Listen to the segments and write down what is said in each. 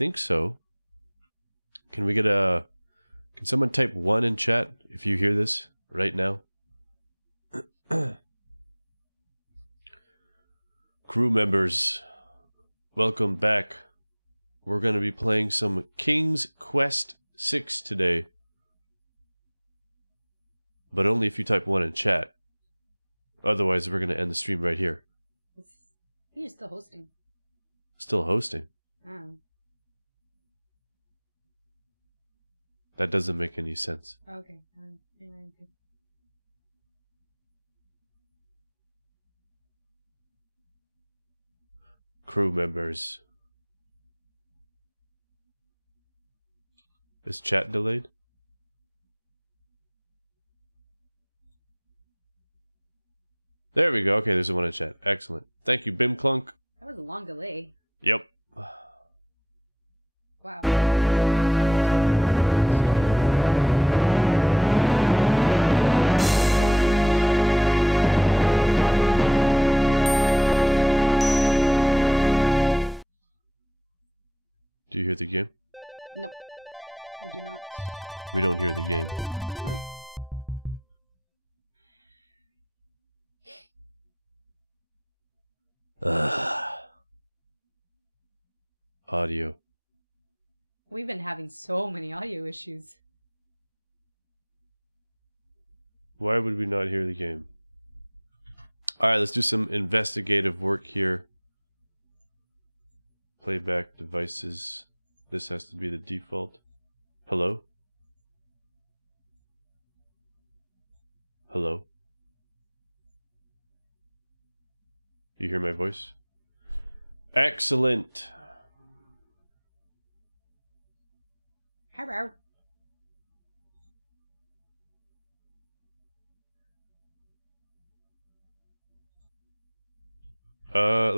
think so. Can we get can someone type 1 in chat if you hear this right now? Crew members, welcome back. We're going to be playing some King's Quest 6 today. But only if you type 1 in chat. Otherwise, we're going to end the stream right here. He's still hosting. Still hosting? That doesn't make any sense. Okay. Crew members. Is chat delayed? There we go. Okay, there's a little chat. Excellent. Thank you, Ben Plunk. That was a long delay. Yep. Do you hear the game? Audio. We've been having so many audio issues. Why would we not hear the game? Alright, let's do some investigative work here. Playback devices. This has to be the default. Hello? Hello? You hear my voice? Excellent.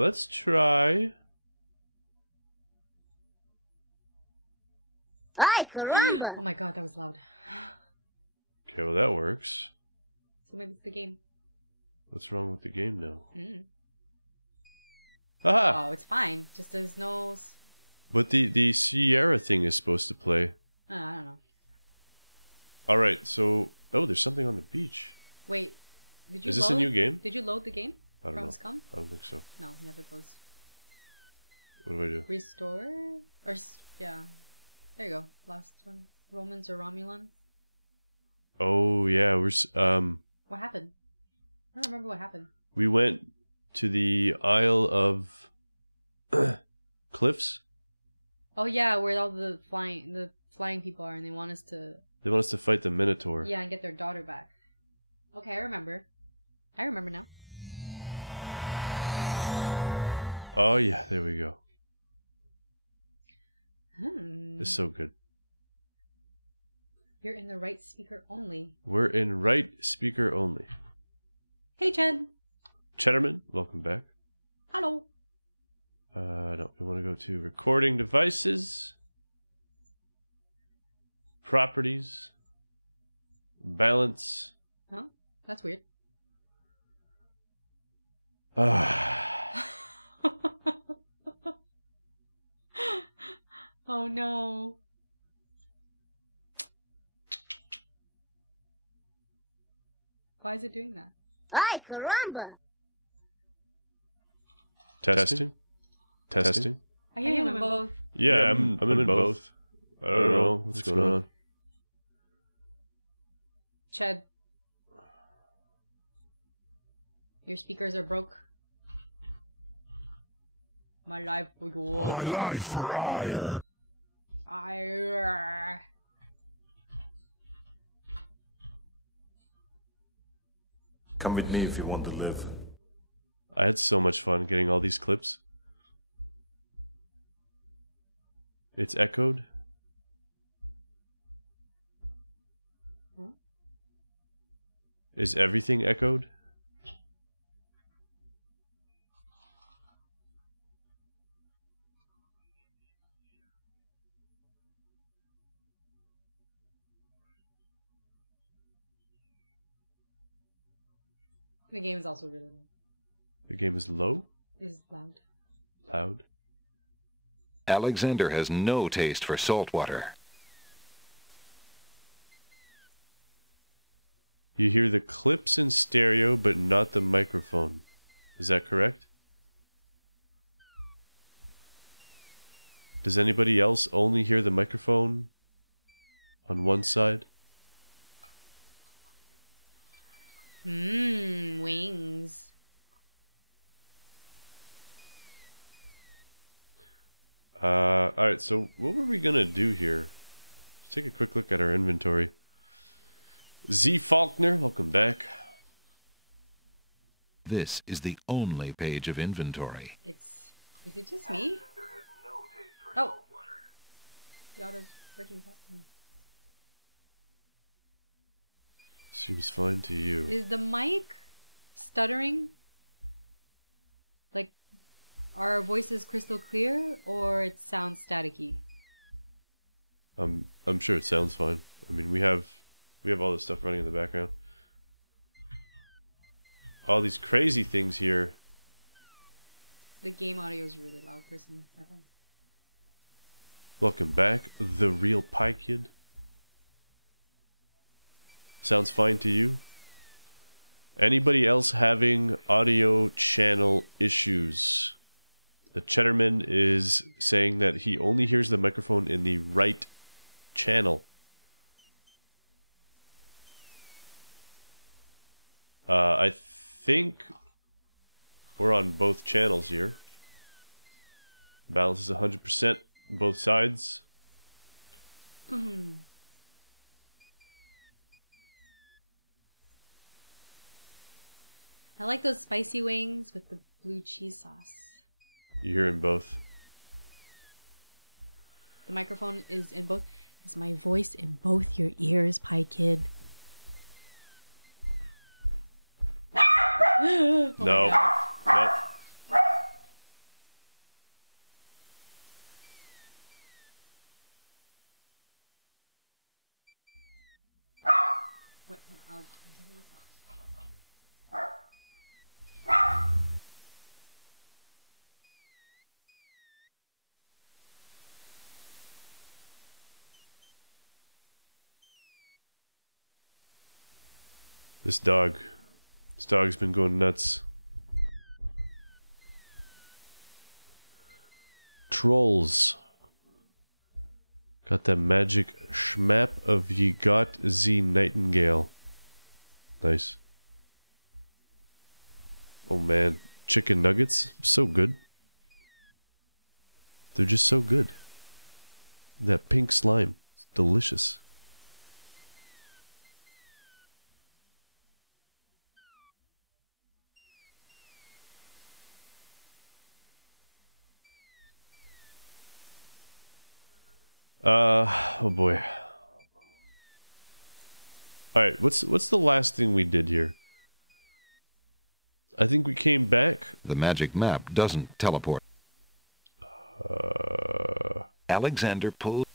Let's try. Ay, caramba! Oh my god, that was loud. Okay, well that works. So what is the game? What's wrong with the game now? But the Sierra thing is supposed to play. Alright, so, oh, there's something on the beach. This is a new game. Did you load the game? Restore? There you go. Romans or Romulan? Oh, yeah, What happened? I don't remember what happened. we went to the Isle of Clips. Oh yeah, where all the flying people are and they want us to... They want us to fight the Minotaur. Yeah, and get their daughter back. Okay, I remember. I remember now. Oh, yeah, there we go. It's so good. You're in the right speaker only. We're in right speaker only. Hey, Jen. Gentlemen, welcome back. Hello. I want to go to recording devices, properties, balance. Oh, that's weird. Oh no. Why is it doing that? Ay, caramba! Testing. Testing. Are you gonna vote? Yeah, I don't know. I don't know. Fred. Your speakers are broke. My life for ire. Come with me if you want to live. I had so much fun getting all these clips. It's echoed. Is everything echoed? The game is also really The game is low? loud. Loud? Alexander has no taste for salt water. You hear the clips in stereo, but not the microphone. Is that correct? Does anybody else only hear the microphone on one side? Alright, so what are we going to do here? Take a quick look at our inventory. This is the only page of inventory. Crazy things here. Welcome back to the real pipe here. Sounds fun to you? Anybody else having audio channel issues? The gentleman is saying that he only hears the microphone in the right channel. I think we're on both channels here. That was 100% both sides. I like the spicy wings with the blue cheese sauce. You hear it both. The microphone is different, so my voice can both get ears hunted. Star's been doing nuts. Trolls. Got that magic smack of the cat is the nightingale. Nice. Oh man, chicken nuggets. So good. They're just so good. That pink slide. Delicious. Oh boy. Alright, what's the last thing we did here? I think we came back. The magic map doesn't teleport. Alexander pulls.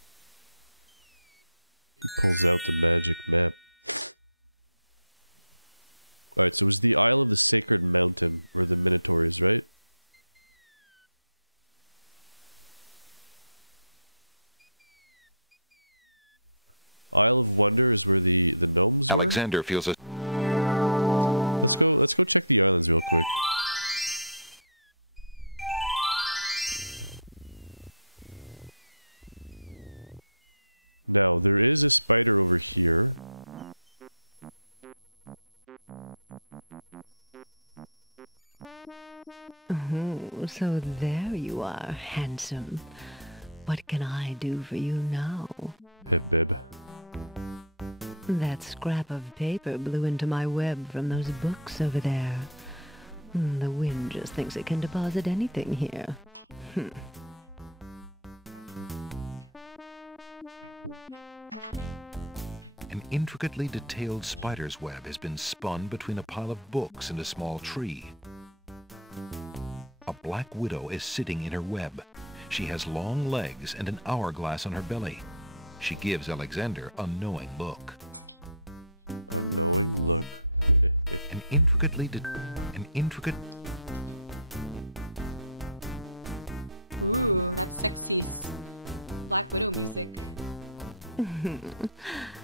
Alright, so it's the island of Sacred Mountain, or the Minotaurs, right? Isle of Wonder is where the ones. Alexander feels a. Let's go check the islands real quick. Now, there is a spider over here. Oh, so there you are, handsome. What can I do for you now? That scrap of paper blew into my web from those books over there. The wind just thinks it can deposit anything here. An intricately detailed spider's web has been spun between a pile of books and a small tree. A black widow is sitting in her web. She has long legs and an hourglass on her belly. She gives Alexander a knowing look. An intricate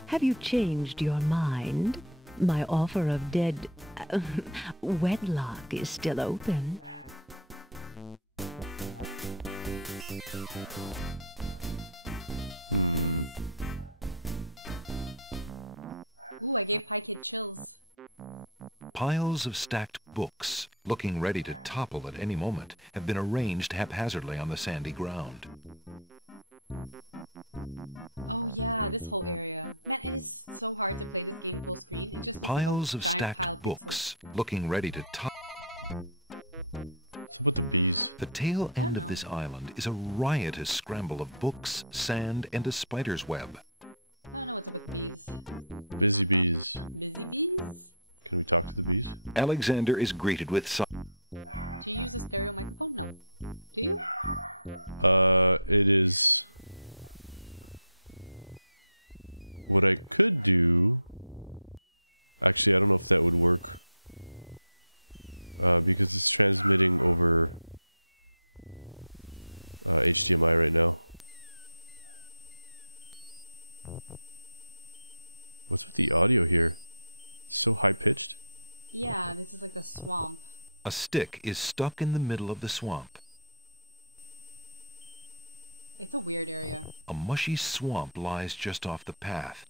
Have you changed your mind? My offer of dead wedlock is still open. Piles of stacked books, looking ready to topple at any moment, have been arranged haphazardly on the sandy ground. Piles of stacked books, looking ready to topple. The tail end of this island is a riotous scramble of books, sand, and a spider's web. Alexander is greeted with it is what I could do. Actually, I don't know if that would work. Start reading over right now. a stick is stuck in the middle of the swamp. A mushy swamp lies just off the path.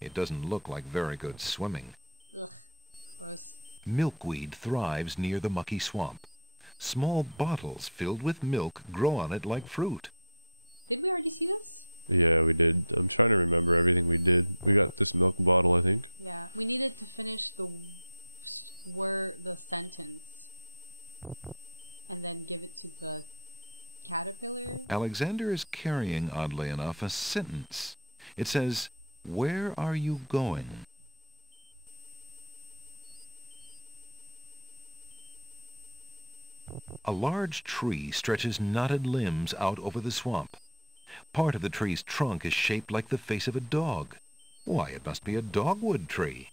It doesn't look like very good swimming. Milkweed thrives near the mucky swamp. Small bottles filled with milk grow on it like fruit. Alexander is carrying, oddly enough, a sentence. It says, "Where are you going?" A large tree stretches knotted limbs out over the swamp. Part of the tree's trunk is shaped like the face of a dog. Why, it must be a dogwood tree.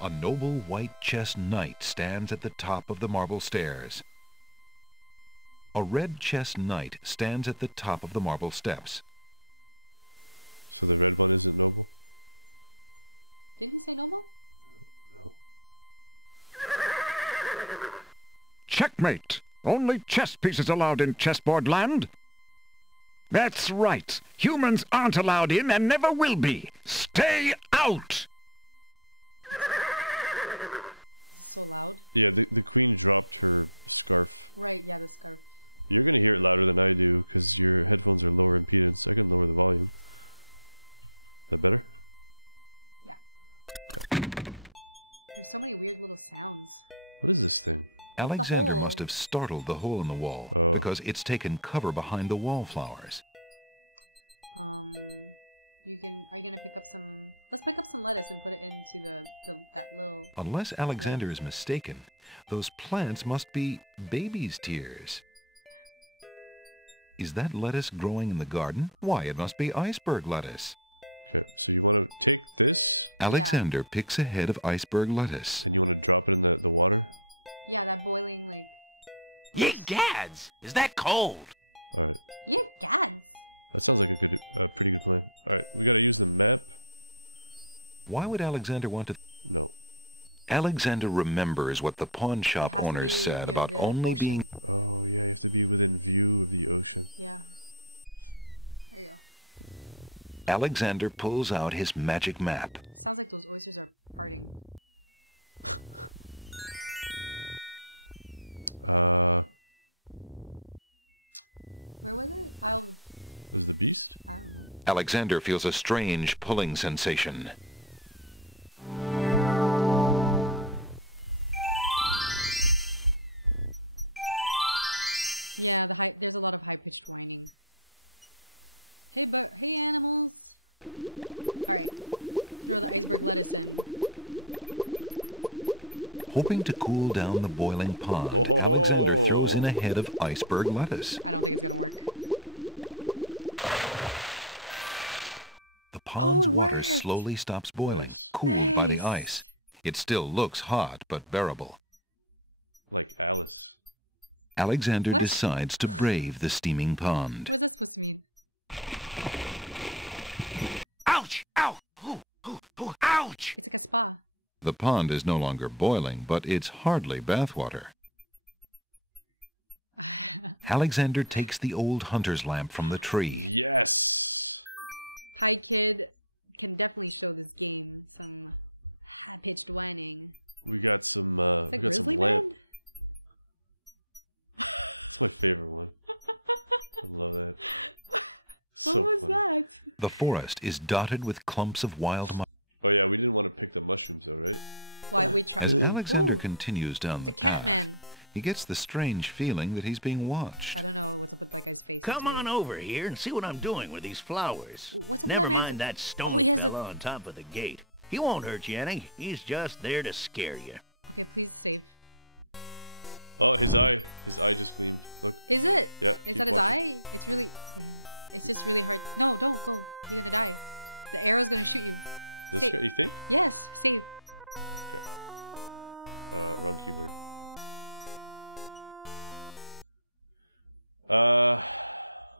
A noble white-chessed knight stands at the top of the marble stairs. A red-chessed knight stands at the top of the marble steps. Checkmate! Only chess pieces allowed in chessboard land. That's right. Humans aren't allowed in and never will be. Stay out! Yeah, the queen dropped her stuff. You're going to hear it louder than I do because your headphones are lower tiers. I can lower the volume. Is that better? What is this thing? Alexander must have startled the hole in the wall because it's taken cover behind the wallflowers. Unless Alexander is mistaken, those plants must be baby's tears. Is that lettuce growing in the garden? Why, it must be iceberg lettuce. Do you want to take this? Alexander picks a head of iceberg lettuce. And you want to drop it in the water? Ye gads! Is that cold? I suppose I could get a pretty good one. Why would Alexander want to... Alexander remembers what the pawn shop owners said about only being... Alexander pulls out his magic map. Alexander feels a strange pulling sensation. Hoping to cool down the boiling pond, Alexander throws in a head of iceberg lettuce. The pond's water slowly stops boiling, cooled by the ice. It still looks hot, but bearable. Alexander decides to brave the steaming pond. Ouch! Ow! Ooh, ooh, ooh, ouch! The pond is no longer boiling, but it's hardly bathwater. Alexander takes the old hunter's lamp from the tree. Hi, kid. Can definitely show the steam. Pitch blinding. We got some lamp. The forest is dotted with clumps of wild mushrooms. As Alexander continues down the path, he gets the strange feeling that he's being watched. Come on over here and see what I'm doing with these flowers. Never mind that stone fella on top of the gate. He won't hurt you any. He's just there to scare you.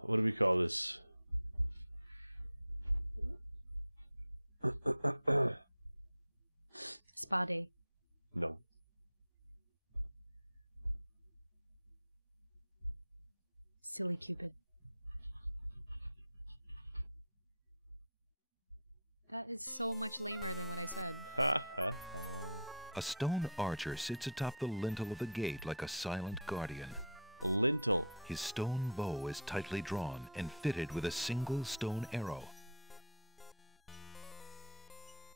What do we call this? Spotty. Silly Cupid. That is so much. A stone archer sits atop the lintel of the gate like a silent guardian. His stone bow is tightly drawn and fitted with a single stone arrow.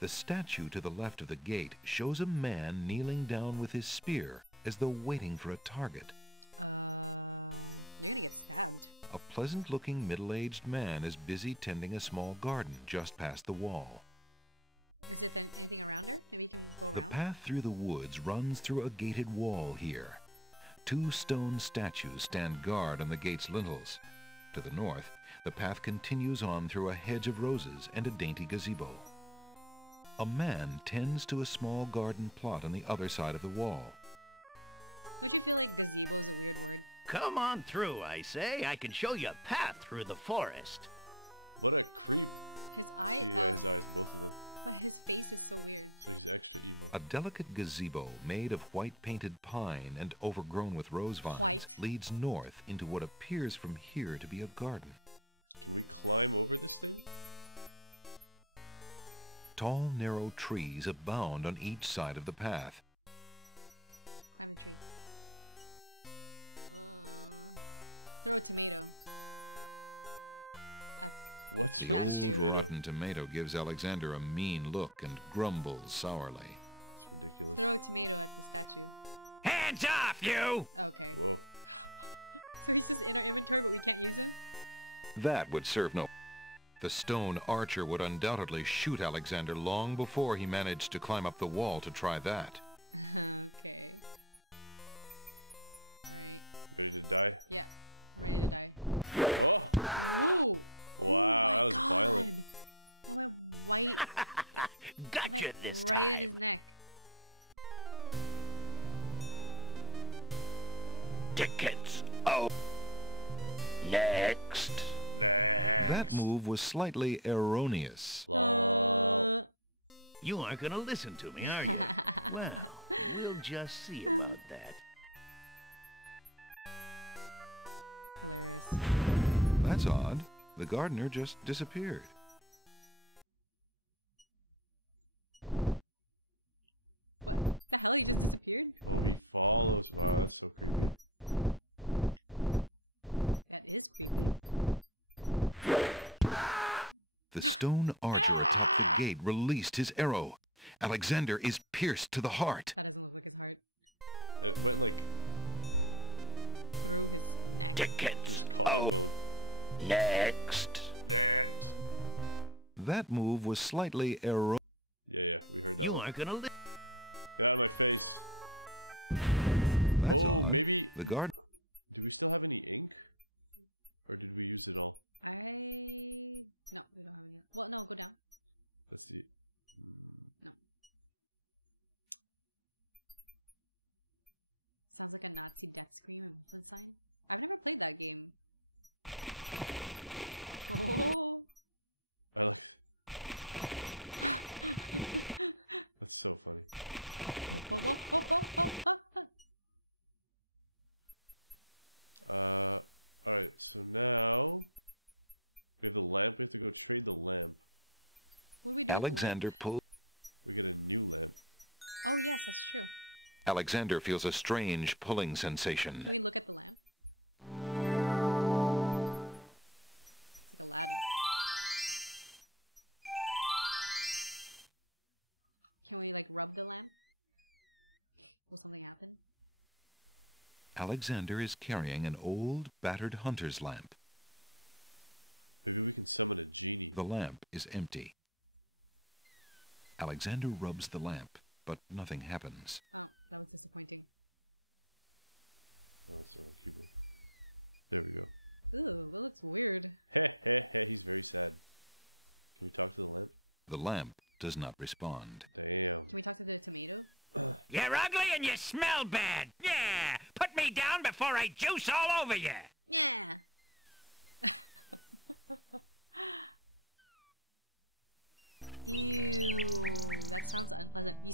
The statue to the left of the gate shows a man kneeling down with his spear as though waiting for a target. A pleasant-looking middle-aged man is busy tending a small garden just past the wall. The path through the woods runs through a gated wall here. Two stone statues stand guard on the gate's lintels. To the north, the path continues on through a hedge of roses and a dainty gazebo. A man tends to a small garden plot on the other side of the wall. Come on through, I say. I can show you a path through the forest. A delicate gazebo made of white-painted pine and overgrown with rose vines leads north into what appears from here to be a garden. Tall, narrow trees abound on each side of the path. The old rotten tomato gives Alexander a mean look and grumbles sourly. Hands off, you! That would serve no. The stone archer would undoubtedly shoot Alexander long before he managed to climb up the wall to try that. Gotcha this time! Tickets! Oh! Next! That move was slightly erroneous. You aren't gonna listen to me, are you? Well, we'll just see about that. That's odd. The gardener just disappeared. The stone archer atop the gate released his arrow. Alexander is pierced to the heart. Tickets! Oh! Next! That move was slightly erroneous. You aren't gonna listen. That's odd. The garden... Do we still have any ink? Or did we use it all? Let's see. Sounds like a Nazi death screen on the side. I've never played that game. That's so funny. Alright, so now we have the lamp. We have to go treat the lamp. Alexander pulls... Alexander feels a strange pulling sensation. Can we, like, rub the lamp? Pull something out of it? Alexander is carrying an old, battered hunter's lamp. The lamp is empty. Alexander rubs the lamp, but nothing happens. Oh, that was disappointing. Ooh, it looks weird. The lamp does not respond. You're ugly and you smell bad. Yeah, put me down before I juice all over you.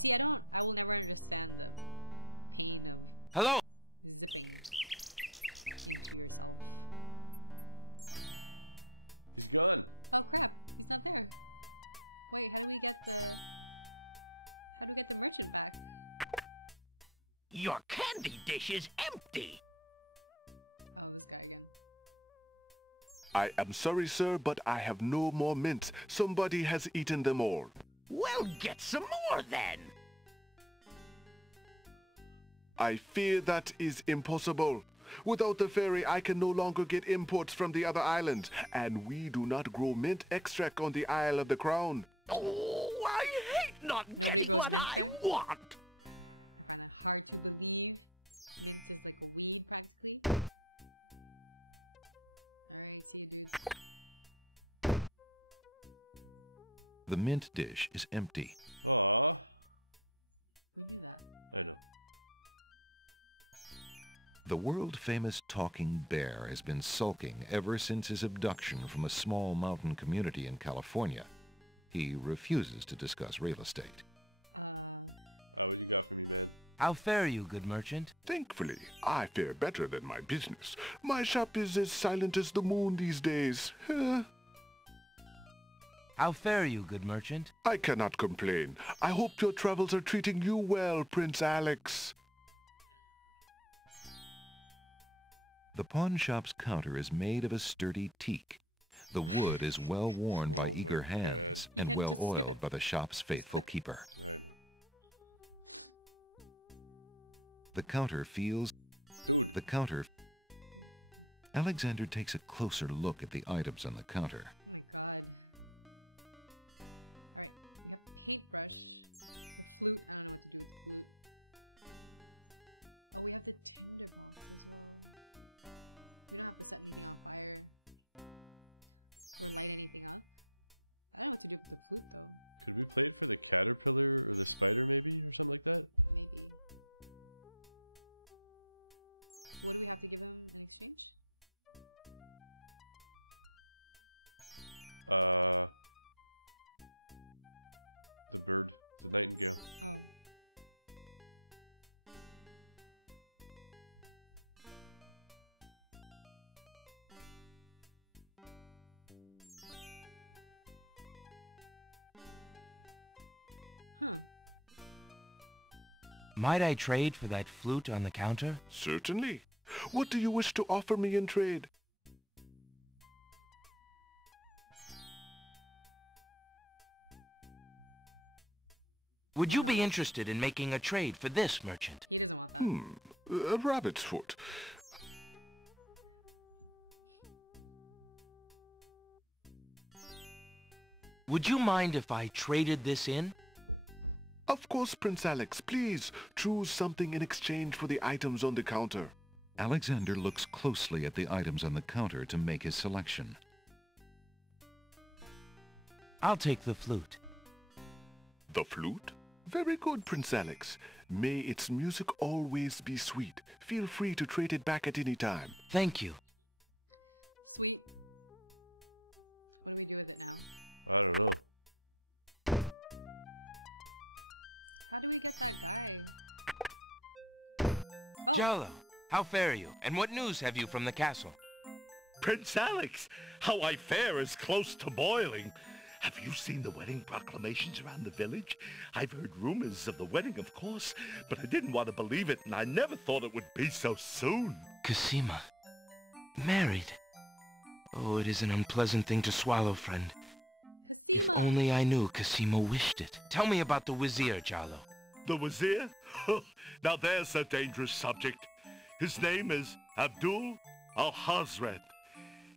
See, I will never understand. Hello. Oh, crap. It's not there. Wait, how do we get the merchant back? Your candy dish is empty. I am sorry, sir, but I have no more mints. Somebody has eaten them all. Well, get some more then. I fear that is impossible. Without the ferry, I can no longer get imports from the other islands, and we do not grow mint extract on the Isle of the Crown. Oh, I hate not getting what I want. Hard to believe. It's just like a weed, practically. Alright, The mint dish is empty. The world-famous talking bear has been sulking ever since his abduction from a small mountain community in California. He refuses to discuss real estate. How fare you, good merchant? Thankfully, I fare better than my business. My shop is as silent as the moon these days. How fare you, good merchant? I cannot complain. I hope your travels are treating you well, Prince Alex. The pawn shop's counter is made of a sturdy teak. The wood is well worn by eager hands and well oiled by the shop's faithful keeper. The counter feels... Alexander takes a closer look at the items on the counter. Did we play for the caterpillar or the spider maybe, or something like that? Bird, nightingale. Might I trade for that flute on the counter? Certainly. What do you wish to offer me in trade? Would you be interested in making a trade for this, merchant? A rabbit's foot. Would you mind if I traded this in? Of course, Prince Alex. Please, choose something in exchange for the items on the counter. Alexander looks closely at the items on the counter to make his selection. I'll take the flute. The flute? Very good, Prince Alex. May its music always be sweet. Feel free to trade it back at any time. Thank you. Jalo, how fare you? And what news have you from the castle? Prince Alex, how I fare is close to boiling. Have you seen the wedding proclamations around the village? I've heard rumors of the wedding, of course, but I didn't want to believe it, and I never thought it would be so soon. Casima. Married. Oh, it is an unpleasant thing to swallow, friend. If only I knew Casima wished it. Tell me about the Wazir, Jalo. The Wazir? Now there's a dangerous subject. His name is Abdul al-Hazred.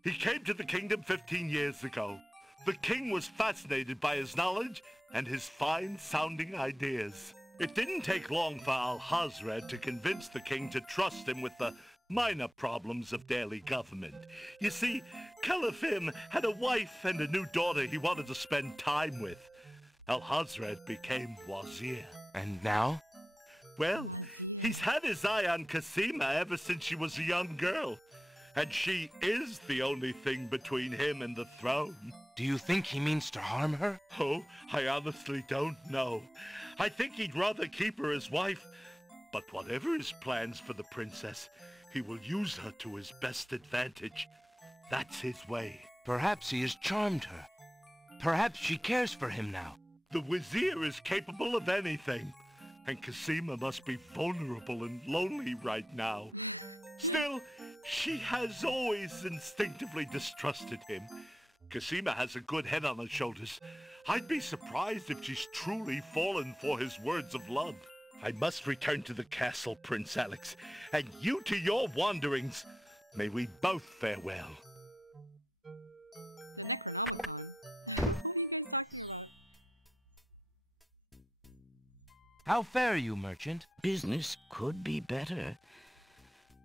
He came to the kingdom 15 years ago. The king was fascinated by his knowledge and his fine-sounding ideas. It didn't take long for al-Hazred to convince the king to trust him with the minor problems of daily government. You see, Caliph had a wife and a new daughter he wanted to spend time with. Al-Hazred became Wazir. And now? Well, he's had his eye on Casima ever since she was a young girl. And she is the only thing between him and the throne. Do you think he means to harm her? Oh, I honestly don't know. I think he'd rather keep her as wife. But whatever his plans for the princess, he will use her to his best advantage. That's his way. Perhaps he has charmed her. Perhaps she cares for him now. The Wazir is capable of anything. And Casima must be vulnerable and lonely right now. Still, she has always instinctively distrusted him. Casima has a good head on her shoulders. I'd be surprised if she's truly fallen for his words of love. I must return to the castle, Prince Alex, and you to your wanderings. May we both fare well. How fare you, merchant? Business could be better.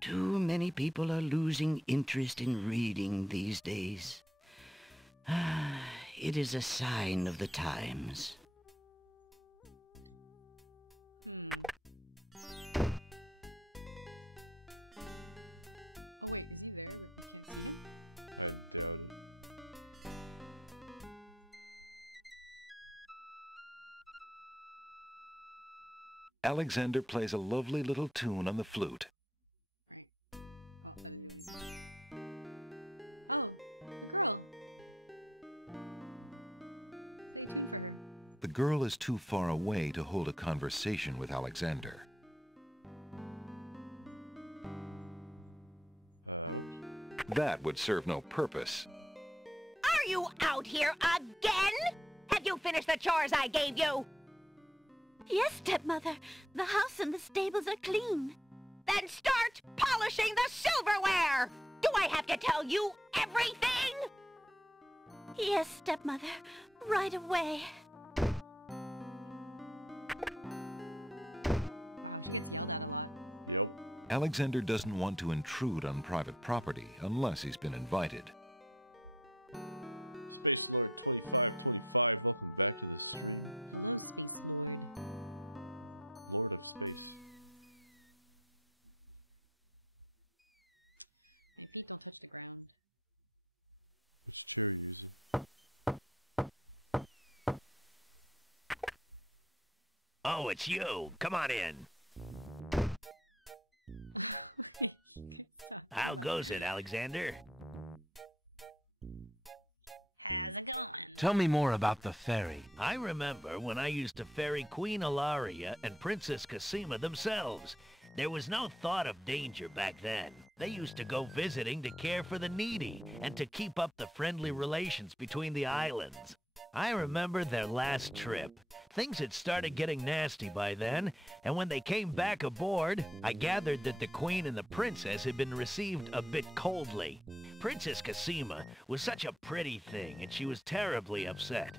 Too many people are losing interest in reading these days. It is a sign of the times. Alexander plays a lovely little tune on the flute. The girl is too far away to hold a conversation with Alexander. That would serve no purpose. Are you out here again? Have you finished the chores I gave you? Yes, stepmother. The house and the stables are clean. Then start polishing the silverware! Do I have to tell you everything? Yes, stepmother. Right away. Alexander doesn't want to intrude on private property unless he's been invited. Oh, it's you. Come on in. How goes it, Alexander? Tell me more about the ferry. I remember when I used to ferry Queen Ilaria and Princess Casima themselves. There was no thought of danger back then. They used to go visiting to care for the needy and to keep up the friendly relations between the islands. I remember their last trip. Things had started getting nasty by then, and when they came back aboard, I gathered that the Queen and the Princess had been received a bit coldly. Princess Cassima was such a pretty thing, and she was terribly upset.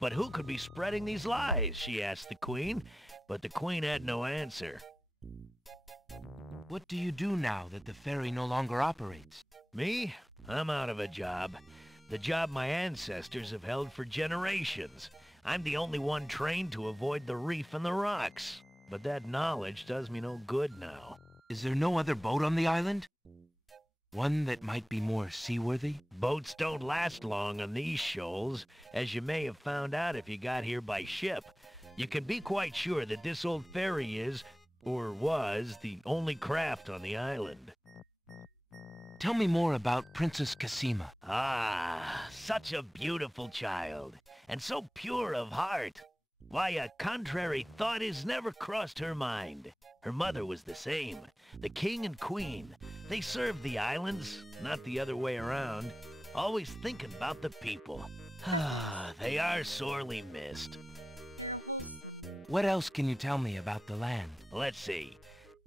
But who could be spreading these lies, she asked the Queen, but the Queen had no answer. What do you do now that the ferry no longer operates? Me? I'm out of a job. The job my ancestors have held for generations. I'm the only one trained to avoid the reef and the rocks. But that knowledge does me no good now. Is there no other boat on the island? One that might be more seaworthy? Boats don't last long on these shoals, as you may have found out if you got here by ship. You can be quite sure that this old ferry is, or was, the only craft on the island. Tell me more about Princess Cassima. Ah, such a beautiful child, and so pure of heart. Why, a contrary thought has never crossed her mind. Her mother was the same. The king and queen, they served the islands, not the other way around, always thinking about the people. Ah, they are sorely missed. What else can you tell me about the land? Let's see.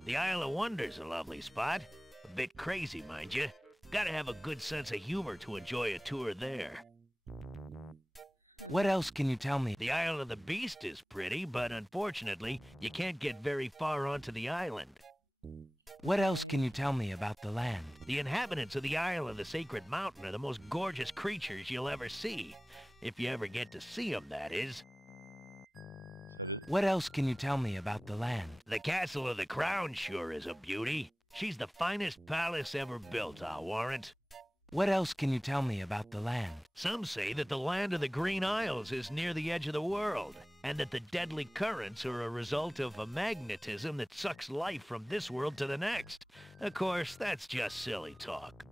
The Isle of Wonder's a lovely spot. A bit crazy, mind you. Gotta have a good sense of humor to enjoy a tour there. What else can you tell me? The Isle of the Beast is pretty, but unfortunately, you can't get very far onto the island. What else can you tell me about the land? The inhabitants of the Isle of the Sacred Mountain are the most gorgeous creatures you'll ever see. If you ever get to see them, that is. What else can you tell me about the land? The Castle of the Crown sure is a beauty. She's the finest palace ever built, I'll warrant. What else can you tell me about the land? Some say that the land of the Green Isles is near the edge of the world, and that the deadly currents are a result of a magnetism that sucks life from this world to the next. Of course, that's just silly talk.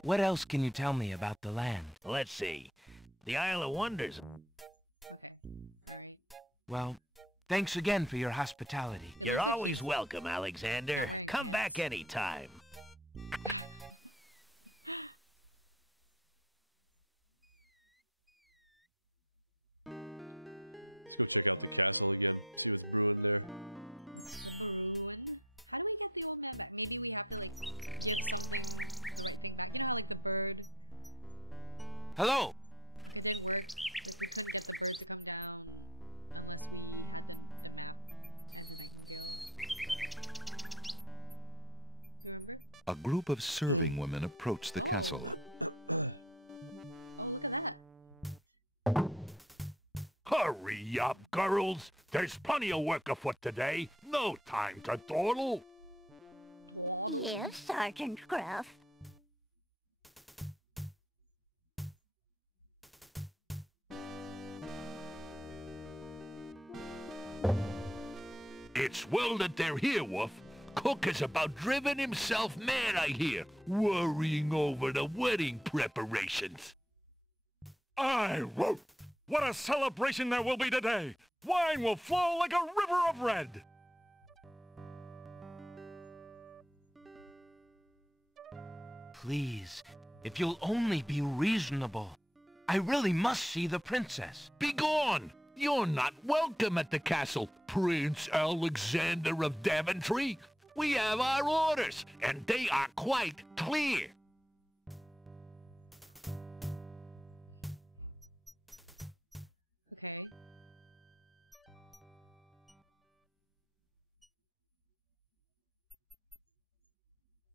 What else can you tell me about the land? Let's see. The Isle of Wonders. Well, thanks again for your hospitality. You're always welcome, Alexander. Come back anytime. Hello! A group of serving women approach the castle. Hurry up, girls. There's plenty of work afoot today. No time to dawdle. Yes, Sergeant Gruff. It's well that they're here, Wolf. Cook is about driven himself mad, I hear, worrying over the wedding preparations. I won't. What a celebration there will be today! Wine will flow like a river of red! Please, if you'll only be reasonable. I really must see the princess. Begone! You're not welcome at the castle, Prince Alexander of Daventry. We have our orders, and they are quite clear.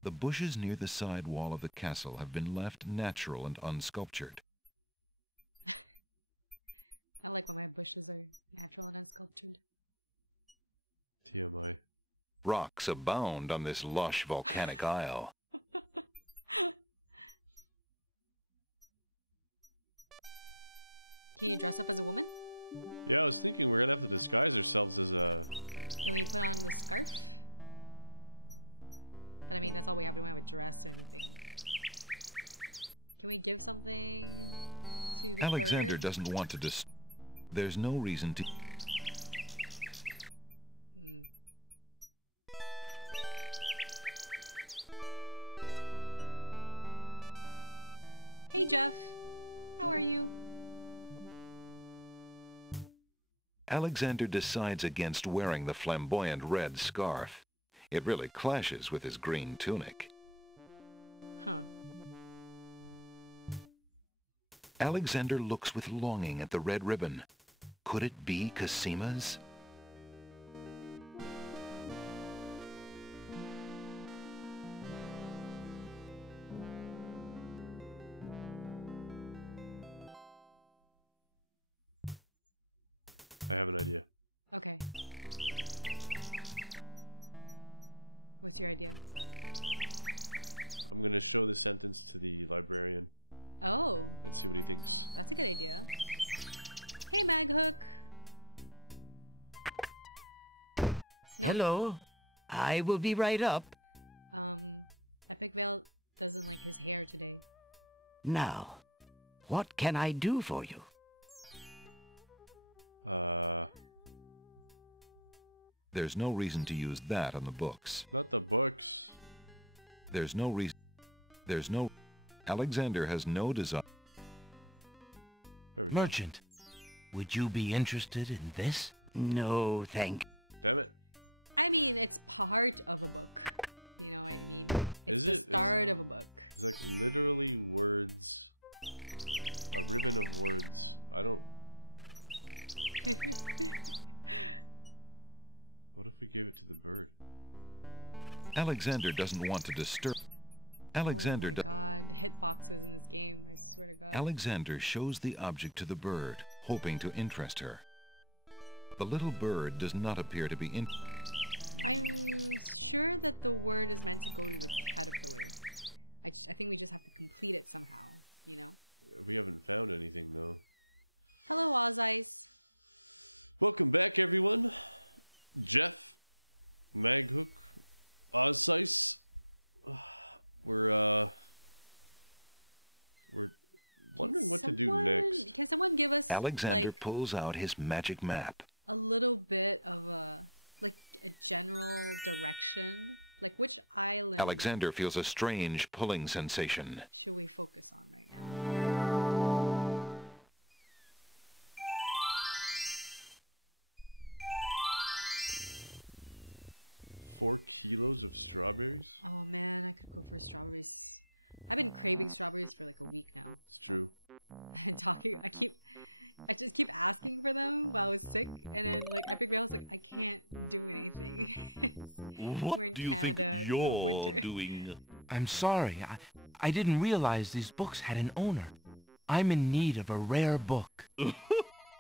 The bushes near the side wall of the castle have been left natural and unsculptured. Rocks abound on this lush volcanic isle. Alexander doesn't want to There's no reason to... Alexander decides against wearing the flamboyant red scarf. It really clashes with his green tunic. Alexander looks with longing at the red ribbon. Could it be Casima's? Hello. I will be right up. Now, what can I do for you? There's no reason to use that on the books. There's no reason. Alexander has no desire. Merchant, would you be interested in this? No, thank you. Alexander doesn't want to disturb. Alexander shows the object to the bird, hoping to interest her. The little bird does not appear to be interested. Welcome back, everyone. Jeff, Maggie, Oslice. Alexander pulls out his magic map. Alexander feels a strange pulling sensation. What do you think you're doing? I'm sorry. I didn't realize these books had an owner. I'm in need of a rare book.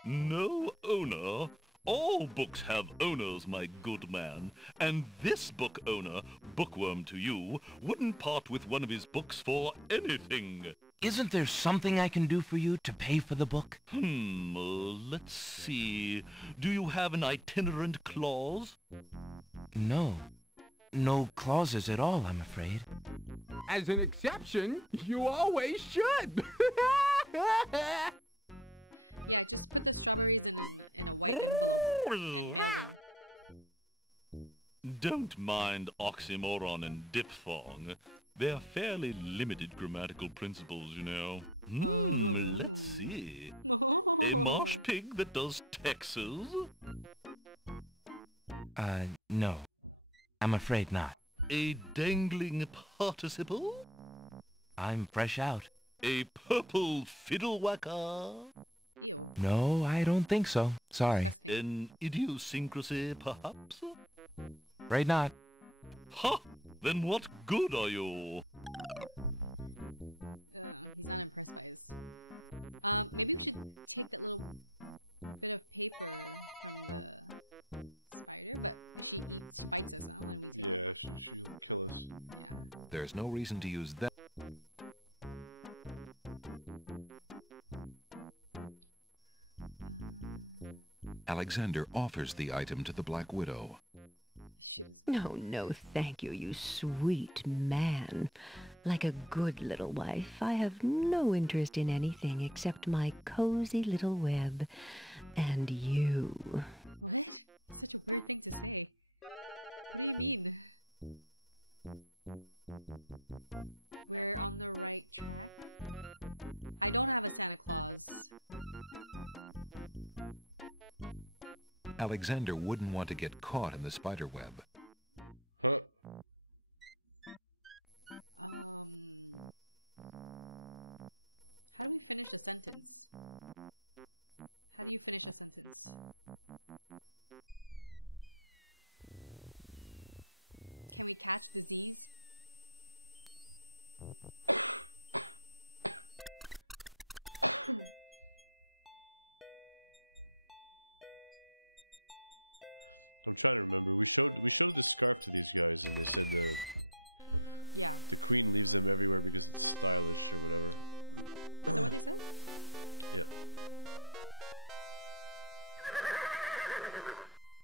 No owner? All books have owners, my good man. And this book owner, bookworm to you, wouldn't part with one of his books for anything. Isn't there something I can do for you to pay for the book? Let's see. Do you have an itinerant clause? No. No clauses at all, I'm afraid. As an exception, you always should. Don't mind oxymoron and diphthong. They're fairly limited grammatical principles, you know. Let's see. A marsh pig that does Texas? No. I'm afraid not. A dangling participle? I'm fresh out. A purple fiddle whacker? No, I don't think so. Sorry. An idiosyncrasy, perhaps? Afraid not. Ha! Then what good are you? There's no reason to use that. Alexander offers the item to the Black Widow. Oh, no, thank you, you sweet man. Like a good little wife, I have no interest in anything except my cozy little web and you. Alexander wouldn't want to get caught in the spider web. I'm trying to remember. We showed the scarf to these guys.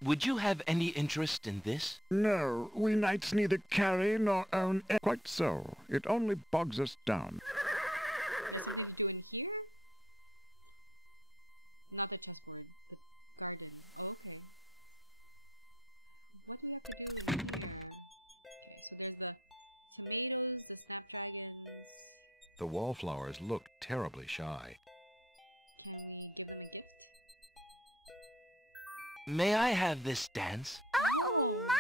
Would you have any interest in this? No, we knights neither carry nor own. Quite so. It only bogs us down. The wallflowers looked terribly shy. May I have this dance? Oh, my!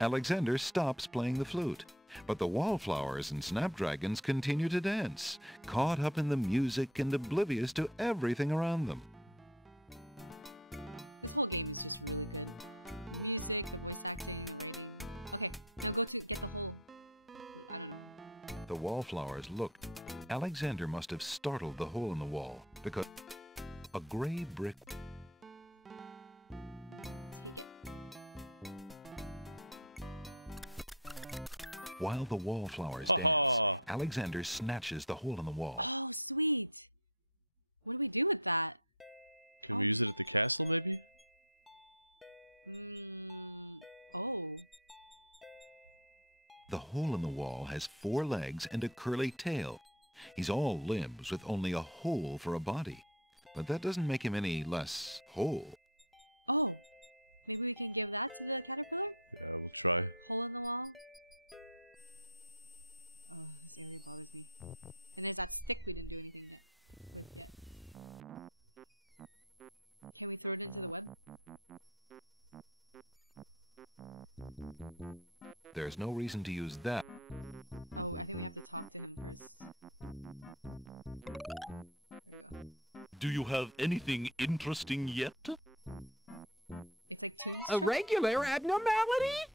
Alexander stops playing the flute, but the wallflowers and snapdragons continue to dance, caught up in the music and oblivious to everything around them. The wallflowers looked. Alexander must have startled the hole in the wall, because a gray brick. While the wallflowers dance, Alexander snatches the hole in the wall. Sweet. What do we do with that? Can we use it at the castle, maybe? The hole in the wall has 4 legs and a curly tail. He's all limbs with only a hole for a body. But that doesn't make him any less whole. Oh, maybe we could give that to the caterpillar? Yeah, we'll try. Hole in the wall? If that's strictly we do it. Can we throw it into the web? There's no reason to use that. Do you have anything interesting yet? A regular abnormality?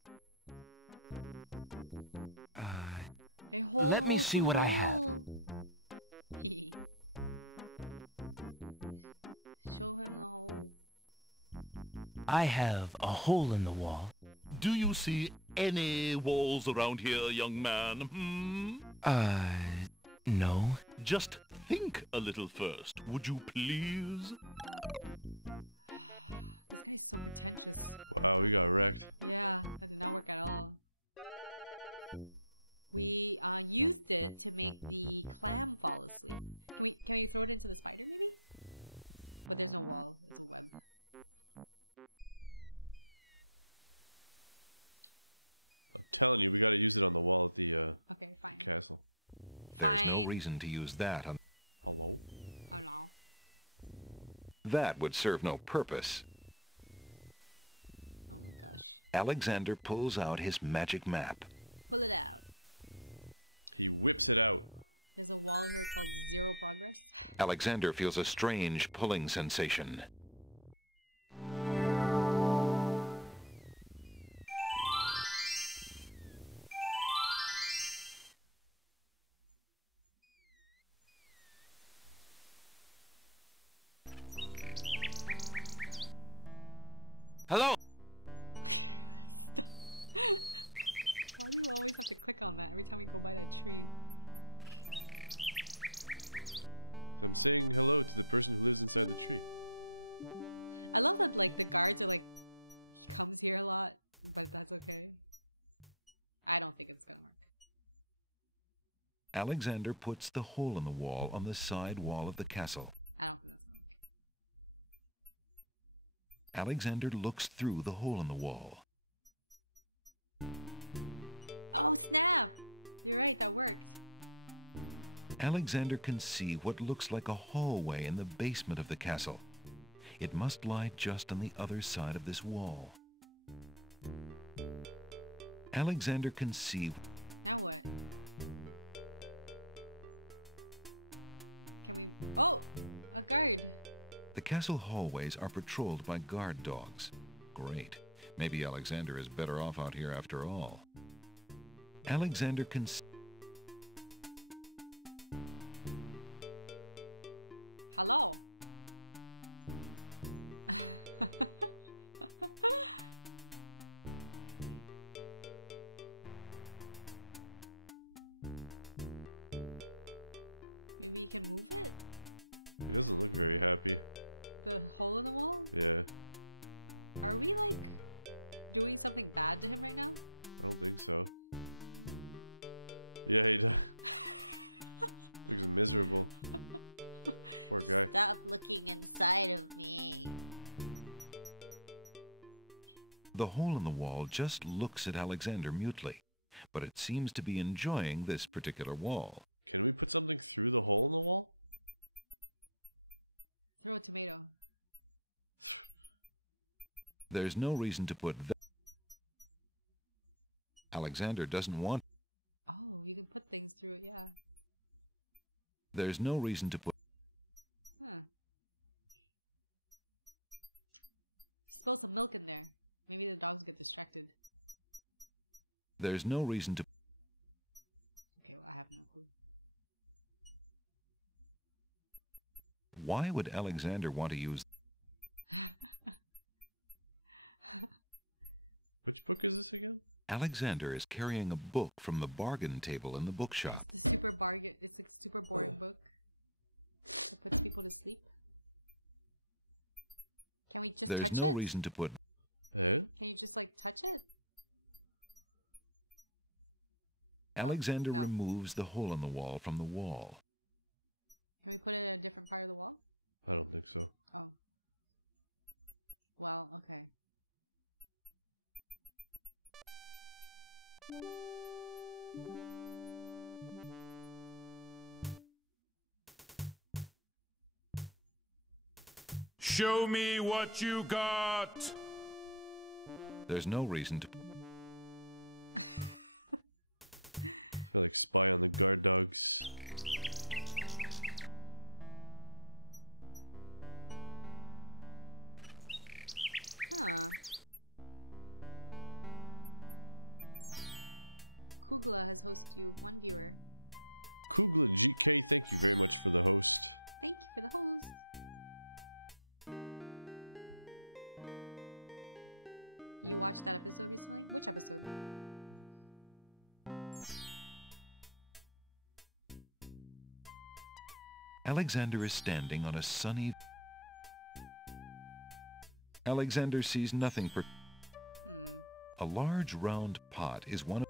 Let me see what I have. I have a hole in the wall. Do you see any walls around here, young man? No. Just think a little first, would you please? There's no reason to use that on... That would serve no purpose. Alexander pulls out his magic map. Alexander feels a strange pulling sensation. Hello? Alexander puts the hole in the wall on the side wall of the castle. Alexander looks through the hole in the wall. Alexander can see what looks like a hallway in the basement of the castle. It must lie just on the other side of this wall. Alexander can see the castle hallways are patrolled by guard dogs. Great. Maybe Alexander is better off out here after all. Alexander can see the hole in the wall just looks at Alexander mutely, but it seems to be enjoying this particular wall. Can we put something through the hole in the wall? There's no reason to put that. Alexander doesn't want. There's no reason to put. There's no reason to. Why would Alexander want to use? Alexander is carrying a book from the bargain table in the bookshop. There's no reason to put. Alexander removes the hole in the wall from the wall. Can we put it in a different part of the wall? I don't think so. Oh. Well, okay. Show me what you got! There's no reason to. Alexander is standing on a sunny. Alexander sees nothing for. A large round pot is one of.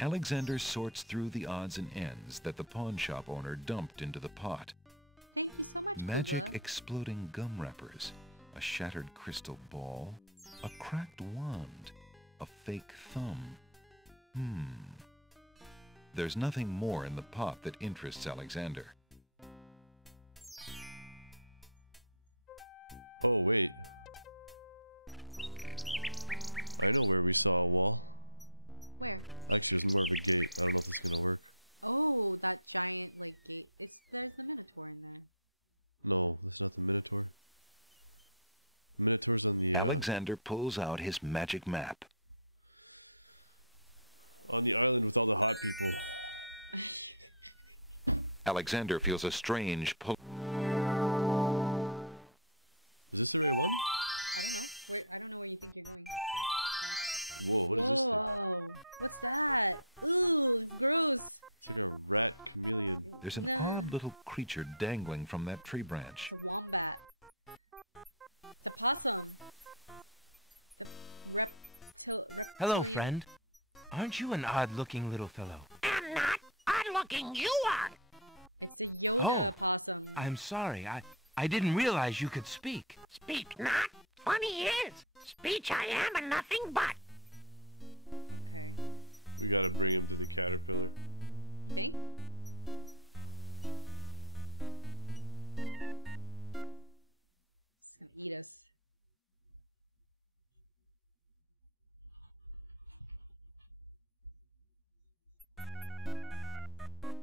Alexander sorts through the odds and ends that the pawn shop owner dumped into the pot. Magic exploding gum wrappers, a shattered crystal ball, a cracked wand, a fake thumb. There's nothing more in the pot that interests Alexander. Oh, wait. Alexander pulls out his magic map. Alexander feels a strange pull. There's an odd little creature dangling from that tree branch. Hello, friend. Aren't you an odd-looking little fellow? I'm not. Odd-looking you are. Oh, I'm sorry. I didn't realize you could speak. Speak not. Funny is, speech I am and nothing but.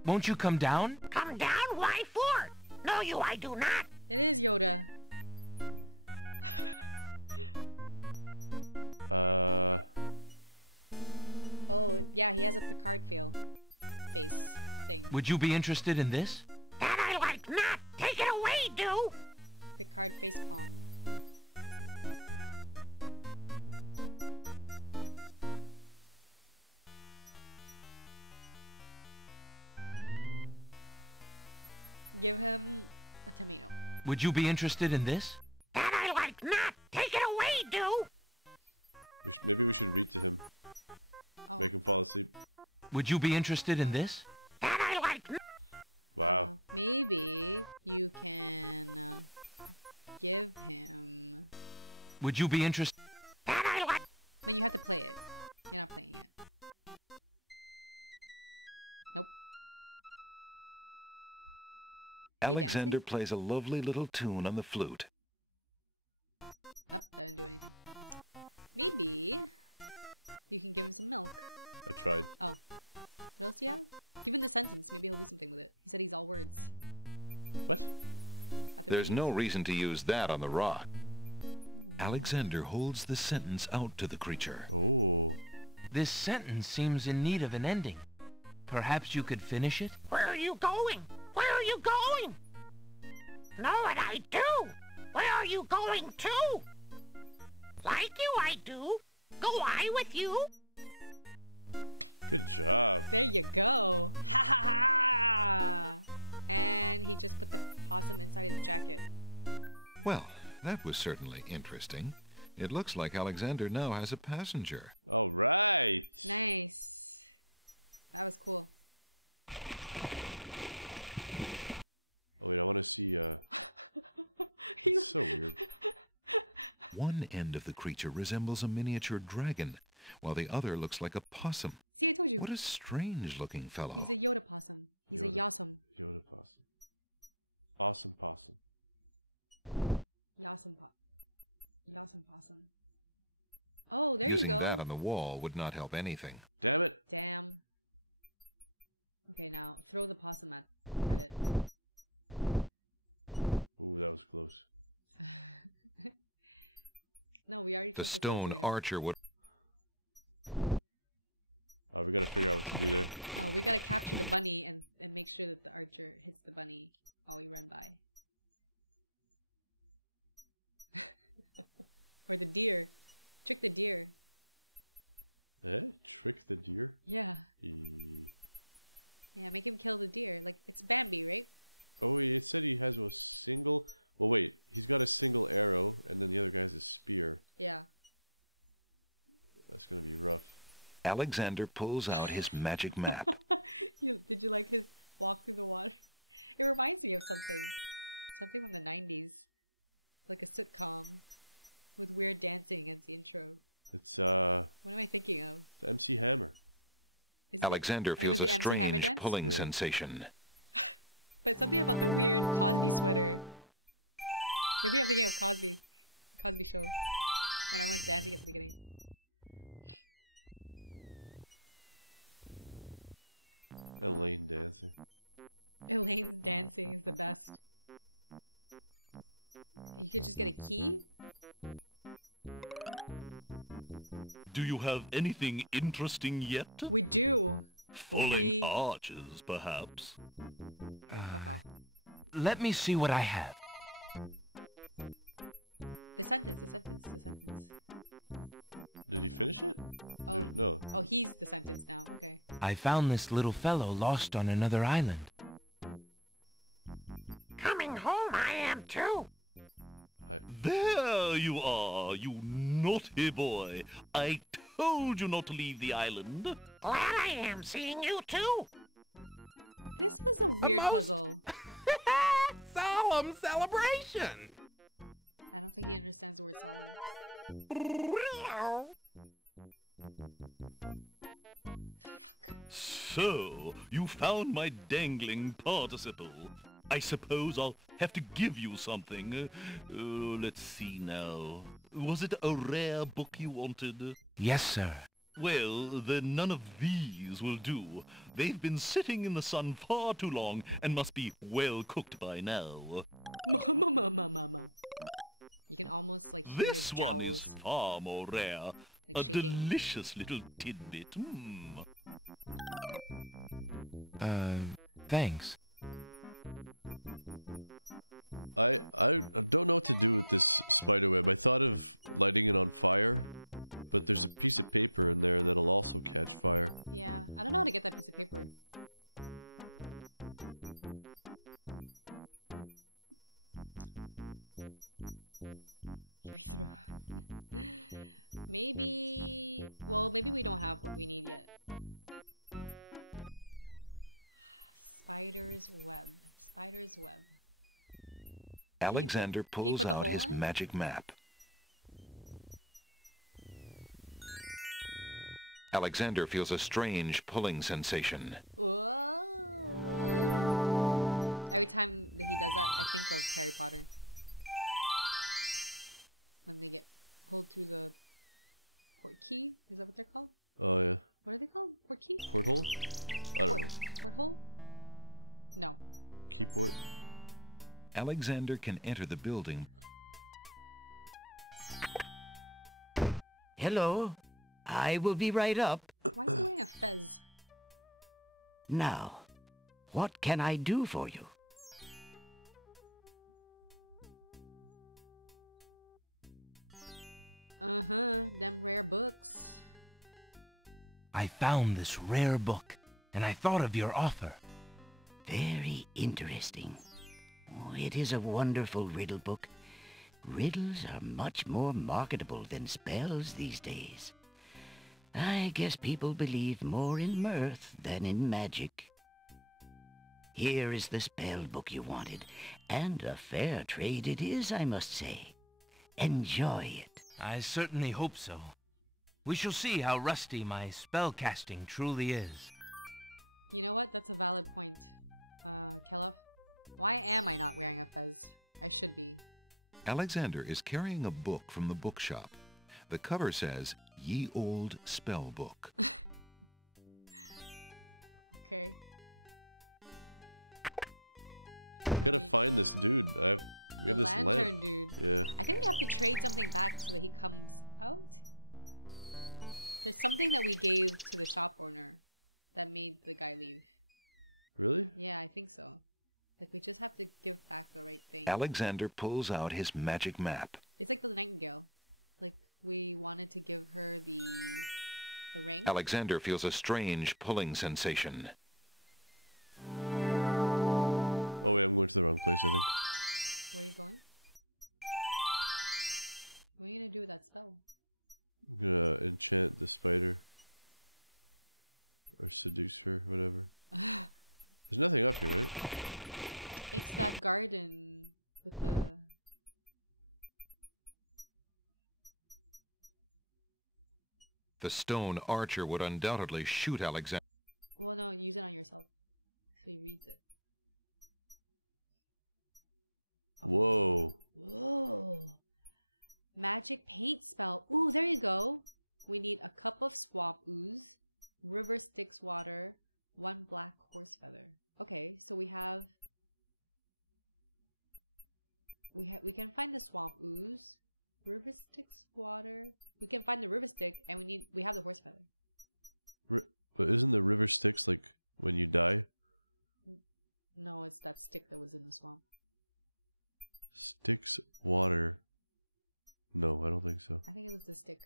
Won't you come down? Come down? Why for? No, you I do not. Would you be interested in this? That I like not. Take it away, do. Would you be interested in this? That I like not. Take it away, do. Would you be interested in this? That I like not. Would you be interested? That I like. Alexander plays a lovely little tune on the flute. There's no reason to use that on the rock. Alexander holds the sentence out to the creature. This sentence seems in need of an ending. Perhaps you could finish it? Where are you going? Where are you going? Know what I do? Where are you going to? Like you, I do. Go I with you? Well, that was certainly interesting. It looks like Alexander now has a passenger. All right. I want to see, One end of the creature resembles a miniature dragon, while the other looks like a possum. What a strange-looking fellow. Using that on the wall would not help anything. Damn it. The stone archer would... So he said he has a single... Oh, wait. He's got a single arrow, and then the other guy has a spear. Alexander pulls out his magic map. Alexander feels a strange pulling sensation. Do you have anything interesting yet? Falling arches, perhaps? Let me see what I have. I found this little fellow lost on another island. Coming home I am too. There you are, you naughty boy. I told told you not to leave the island. Glad I am seeing you too. A most solemn celebration. So, you found my dangling participle. I suppose I'll have to give you something. Let's see now. Was it a rare book you wanted? Yes, sir. Well, then none of these will do. They've been sitting in the sun far too long and must be well cooked by now. This one is far more rare. A delicious little tidbit. Thanks. Alexander pulls out his magic map. Alexander feels a strange pulling sensation. Alexander can enter the building. Hello. I will be right up. Now, what can I do for you? I found this rare book, and I thought of your offer. Very interesting. Oh, it is a wonderful riddle book. Riddles are much more marketable than spells these days. I guess people believe more in mirth than in magic. Here is the spell book you wanted, and a fair trade it is, I must say. Enjoy it. I certainly hope so. We shall see how rusty my spellcasting truly is. Alexander is carrying a book from the bookshop. The cover says, Ye Old Spell Book. Alexander pulls out his magic map. Alexander feels a strange pulling sensation. The stone archer would undoubtedly shoot Alexander. Magic heat spell. Ooh, there you go. We need a cup of swamp ooze, river Styx water, 1 black horse feather. Okay, so we can find the swamp ooze, river Styx water. We can find the river Styx, and we have the horse feather. But isn't the river Styx like when you die? No, it's that stick that was in the swamp. Styx water. No, I don't think so. I think it was the stick.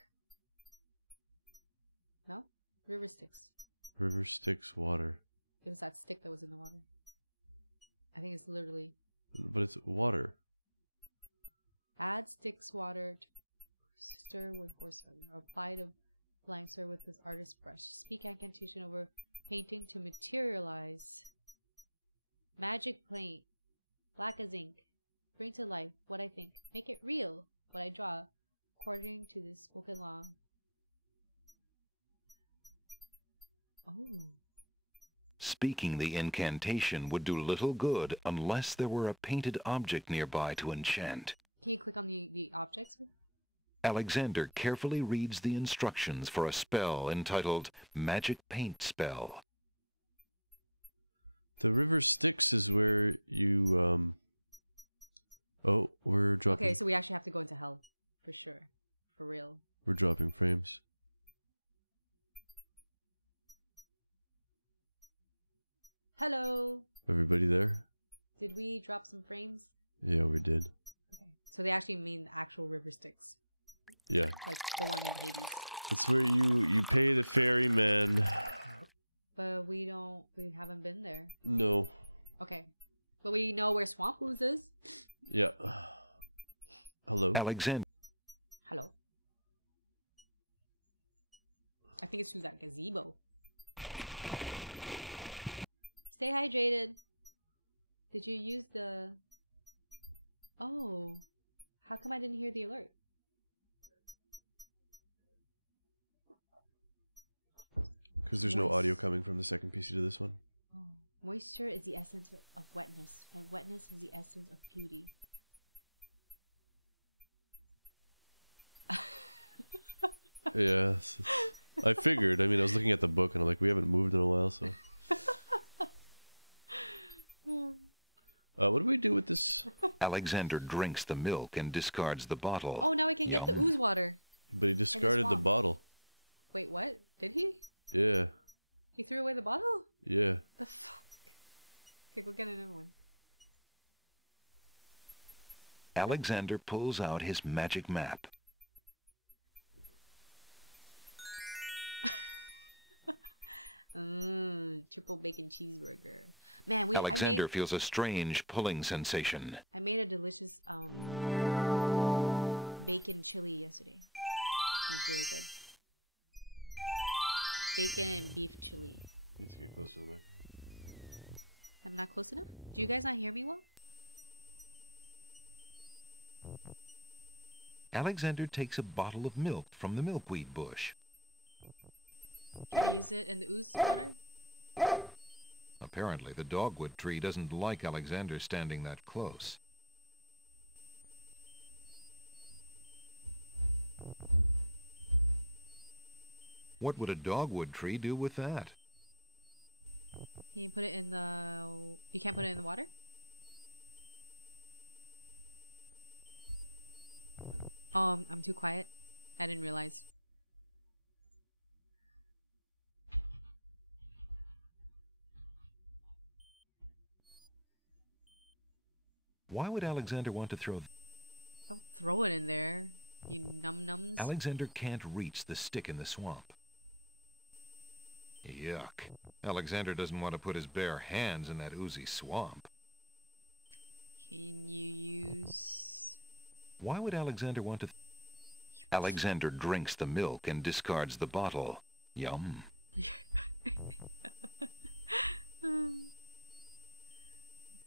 No? River Styx. River Styx water. It was that stick that was in the water. I think it's literally... But it's water. Add Styx water, stir with horse feather, or bite of flying stir with magic plane. Black as ink. Bring to life what I think. Make it real, what I draw, according to the spoken law. Speaking the incantation would do little good unless there were a painted object nearby to enchant. Can you click on the object? Alexander carefully reads the instructions for a spell entitled Magic Paint Spell. The river Styx is where you, oh, we're dropping. Okay, so we actually have to go to hell, for sure. For real. We're dropping frames. Hello. Everybody there? Did we drop some frames? Yeah, we did. So they actually mean actual river Styx. But we haven't been there. No. Okay. So we know where Swamp Blues is? Yeah. Hello. Alexander. Hello. I think it's through that gazebo. Stay hydrated. Did you use the... Oh. How come I didn't hear the alert? Because there's no audio coming from the second picture of this one. Moisture is the essence of wetness, and wetness is the essence of beauty. Yeah. I figured, but I was looking at the book, like we haven't moved on. What do we do with this? Alexander drinks the milk and discards the bottle. Yum. They discarded the bottle. Wait, what? Did he? Yeah. He threw away the bottle? Yeah. Alexander pulls out his magic map. Alexander feels a strange pulling sensation. Alexander takes a bottle of milk from the milkweed bush. Apparently, the dogwood tree doesn't like Alexander standing that close. What would a dogwood tree do with that? Why would Alexander want to throw... Alexander can't reach the stick in the swamp. Yuck. Alexander doesn't want to put his bare hands in that oozy swamp. Why would Alexander want to... Alexander drinks the milk and discards the bottle. Yum.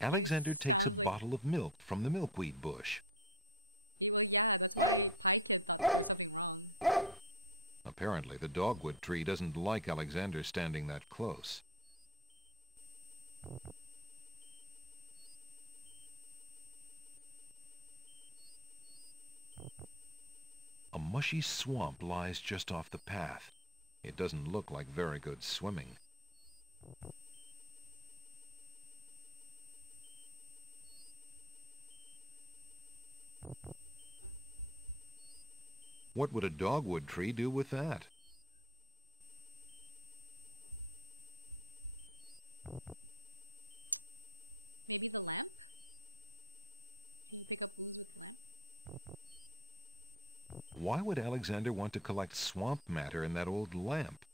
Alexander takes a bottle of milk from the milkweed bush. Apparently, the dogwood tree doesn't like Alexander standing that close. A mushy swamp lies just off the path. It doesn't look like very good swimming. What would a dogwood tree do with that? Why would Alexander want to collect swamp matter in that old lamp?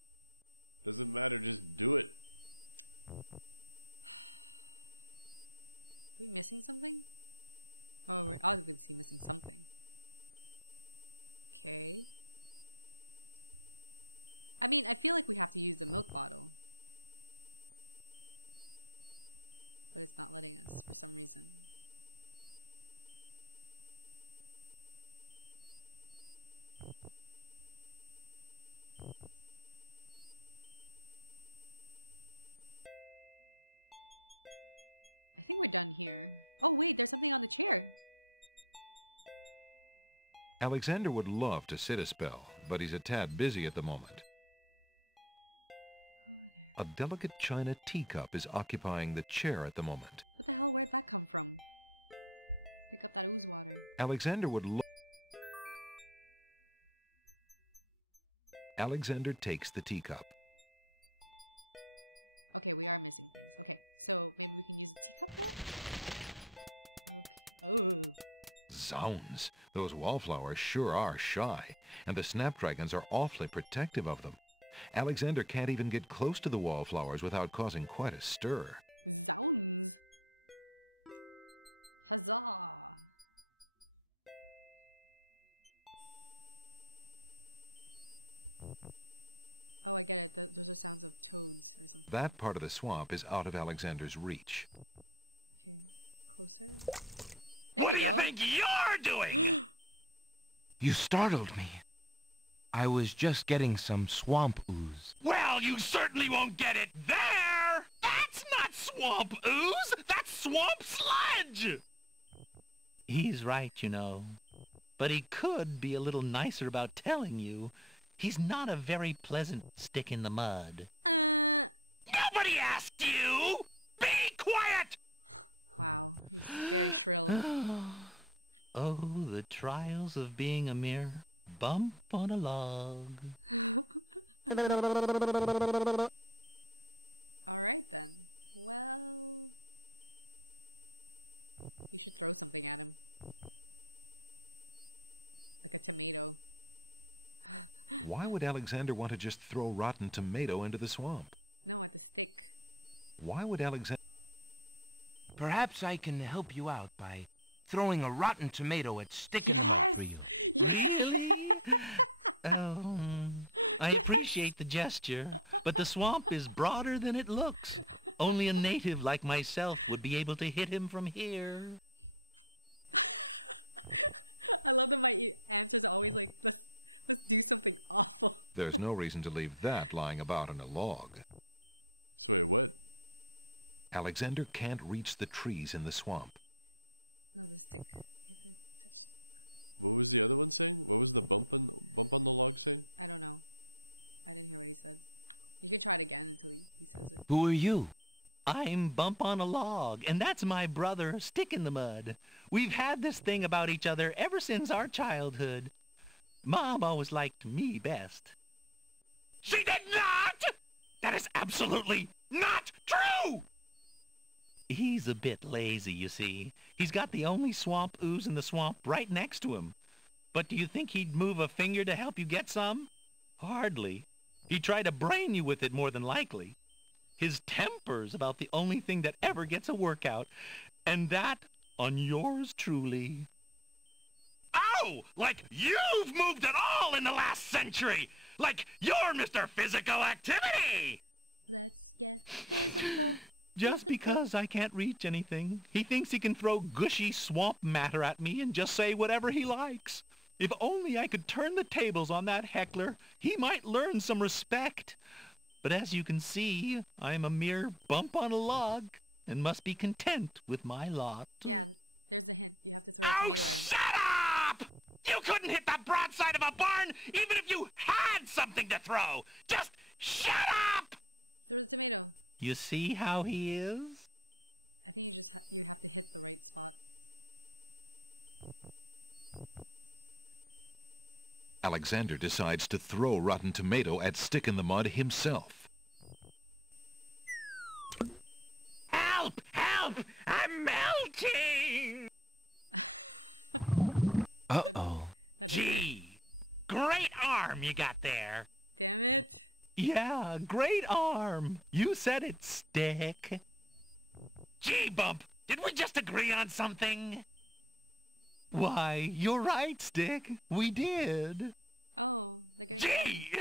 Alexander would love to sit a spell, but he's a tad busy at the moment. A delicate china teacup is occupying the chair at the moment. Alexander takes the teacup. Zounds, those wallflowers sure are shy, and the snapdragons are awfully protective of them. Alexander can't even get close to the wallflowers without causing quite a stir. That part of the swamp is out of Alexander's reach. What do you think you're doing? You startled me. I was just getting some swamp ooze. Well, you certainly won't get it there! That's not swamp ooze! That's swamp sludge! He's right, you know. But he could be a little nicer about telling you. He's not a very pleasant stick in the mud. Nobody asked you! Be quiet! Oh, the trials of being a mere bump on a log. Why would Alexander want to just throw rotten tomato into the swamp? Why would Alexander... Perhaps I can help you out by throwing a rotten tomato at Stick in the Mud for you. Really? Oh, I appreciate the gesture, but the swamp is broader than it looks. Only a native like myself would be able to hit him from here. There's no reason to leave that lying about on a log. Alexander can't reach the trees in the swamp. Who are you? I'm Bump on a Log, and that's my brother, Stick in the Mud. We've had this thing about each other ever since our childhood. Mom always liked me best. She did not! That is absolutely not true! He's a bit lazy, you see. He's got the only swamp ooze in the swamp right next to him. But do you think he'd move a finger to help you get some? Hardly. He'd try to brain you with it more than likely. His temper's about the only thing that ever gets a workout, and that on yours truly. Oh, like you've moved at all in the last century! Like you're Mr. Physical Activity! Just because I can't reach anything, he thinks he can throw gushy swamp matter at me and just say whatever he likes. If only I could turn the tables on that heckler, he might learn some respect. But as you can see, I'm a mere bump on a log and must be content with my lot. Oh, shut up! You couldn't hit the broadside of a barn even if you had something to throw! Just shut up! You see how he is? Alexander decides to throw rotten tomato at Stick in the Mud himself. Help! Help! I'm melting! Uh-oh. Gee, great arm you got there. Yeah, great arm. You said it, Stick. Gee, Bump, did we just agree on something? Why, you're right, Stick. We did. Gee,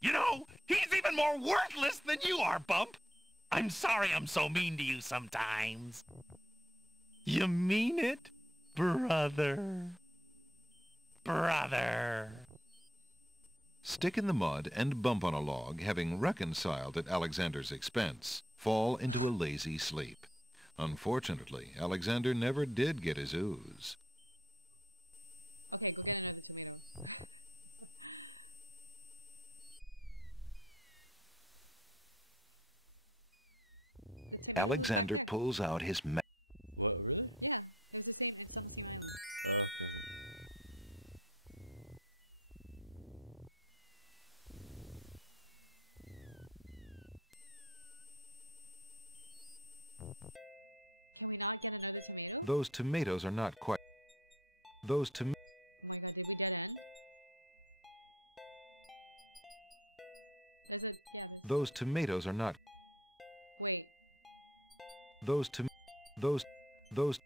you know, he's even more worthless than you are, Bump. I'm sorry I'm so mean to you sometimes. You mean it, brother? Brother. Stick in the Mud and Bump on a Log, having reconciled at Alexander's expense, fall into a lazy sleep. Unfortunately, Alexander never did get his ooze. Alexander pulls out his Those tomatoes are not quite... Those tomatoes... Those tomatoes are not... Those tom... Those... Those...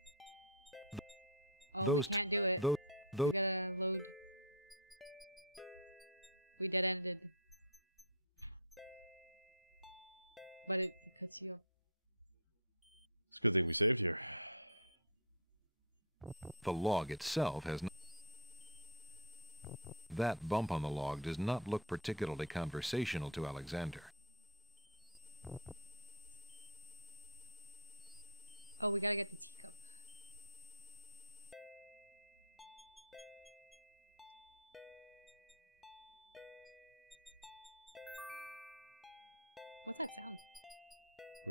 Those... Those... Those... The log itself has no... That bump on the log does not look particularly conversational to Alexander.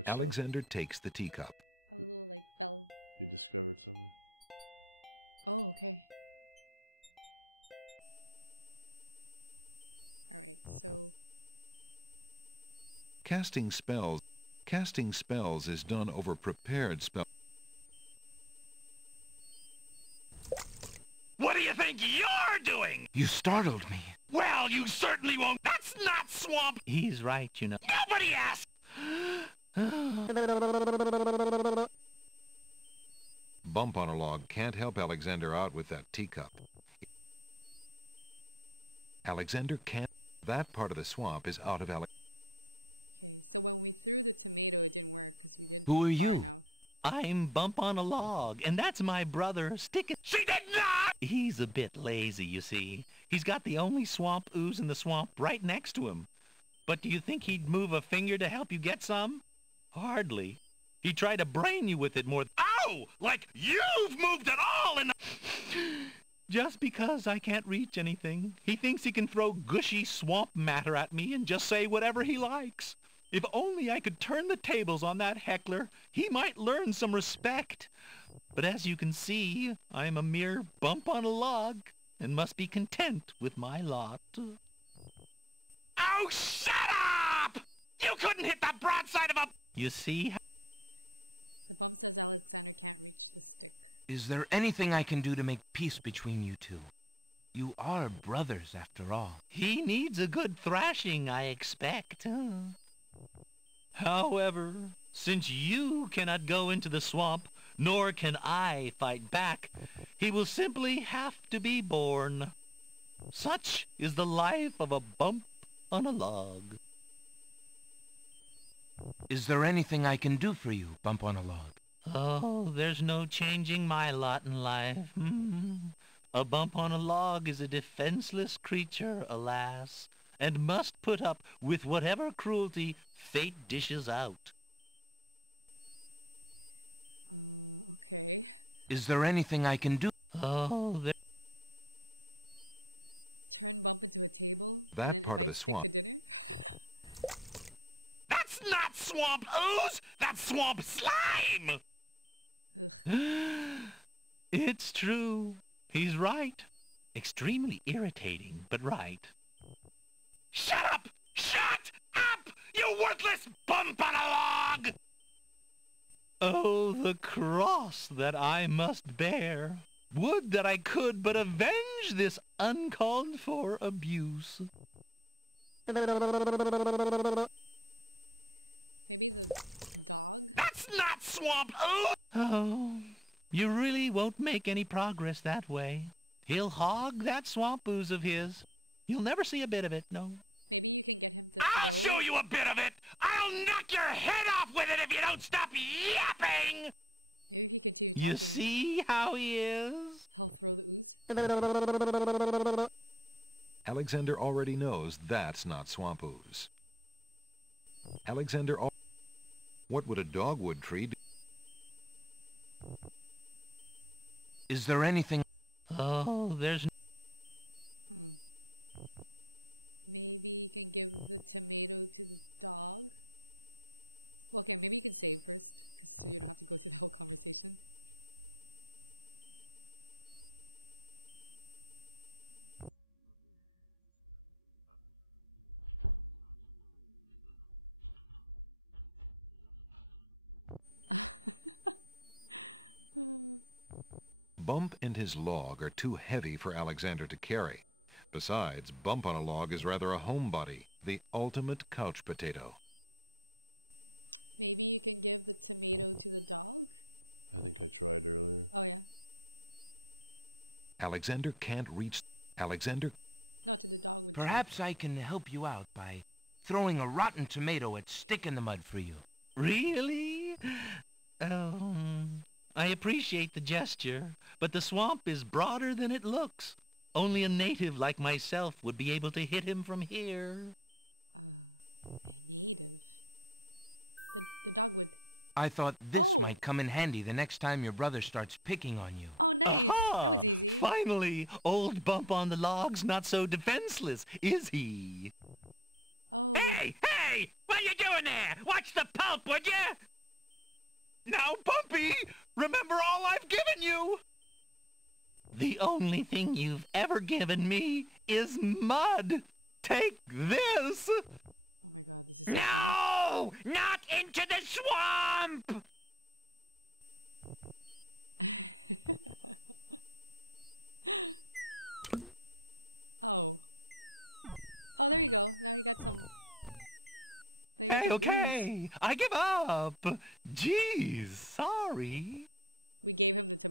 Alexander takes the teacup. Casting spells is done over prepared spells. What do you think you're doing? You startled me. Well, you certainly won't. That's not swamp. He's right, you know. Nobody asked. Bump on a log can't help Alexander out with that teacup. Alexander can't. That part of the swamp is out of Alexander. Who are you? I'm Bump on a Log, and that's my brother, Stick. She did not! He's a bit lazy, you see. He's got the only swamp ooze in the swamp right next to him. But do you think he'd move a finger to help you get some? Hardly. He tried to brain you with it more. Oh! Like you've moved at all in the... Just because I can't reach anything. He thinks he can throw gushy swamp matter at me and just say whatever he likes. If only I could turn the tables on that heckler, he might learn some respect. But as you can see, I'm a mere bump on a log and must be content with my lot. Oh, shut up! You couldn't hit the broadside of a... You see? Is there anything I can do to make peace between you two? You are brothers, after all. He needs a good thrashing, I expect. However, since you cannot go into the swamp, nor can I fight back, he will simply have to be born. Such is the life of a bump on a log. Is there anything I can do for you, Bump on a Log? Oh, there's no changing my lot in life. A bump on a log is a defenseless creature, alas, and must put up with whatever cruelty fate dishes out. Is there anything I can do? Oh, That part of the swamp. That's not swamp ooze! That's swamp slime! It's true. He's right. Extremely irritating, but right. Shut up! Shut up! You worthless bump on a log! Oh, the cross that I must bear. Would that I could but avenge this uncalled for abuse. That's not swamp ooze! Oh, you really won't make any progress that way. He'll hog that swamp ooze of his. You'll never see a bit of it, no. I'll show you a bit of it! I'll knock your head off with it if you don't stop yapping! You see how he is? Alexander already knows that's not swamp ooze. What would a dogwood tree do? Is there anything... Oh, there's... Bump and his log are too heavy for Alexander to carry. Besides, Bump on a log is rather a homebody, the ultimate couch potato. Alexander can't reach... Alexander... Perhaps I can help you out by throwing a rotten tomato at Stick in the Mud for you. Really? I appreciate the gesture, but the swamp is broader than it looks. Only a native like myself would be able to hit him from here. I thought this might come in handy the next time your brother starts picking on you. Aha! Finally, old Bump on the log's not so defenseless, is he? Hey! Hey! What are you doing there? Watch the pulp, would you? Now, Bumpy, remember all I've given you! The only thing you've ever given me is mud. Take this! No! Not into the swamp! Hey, okay, I give up. Geez, sorry.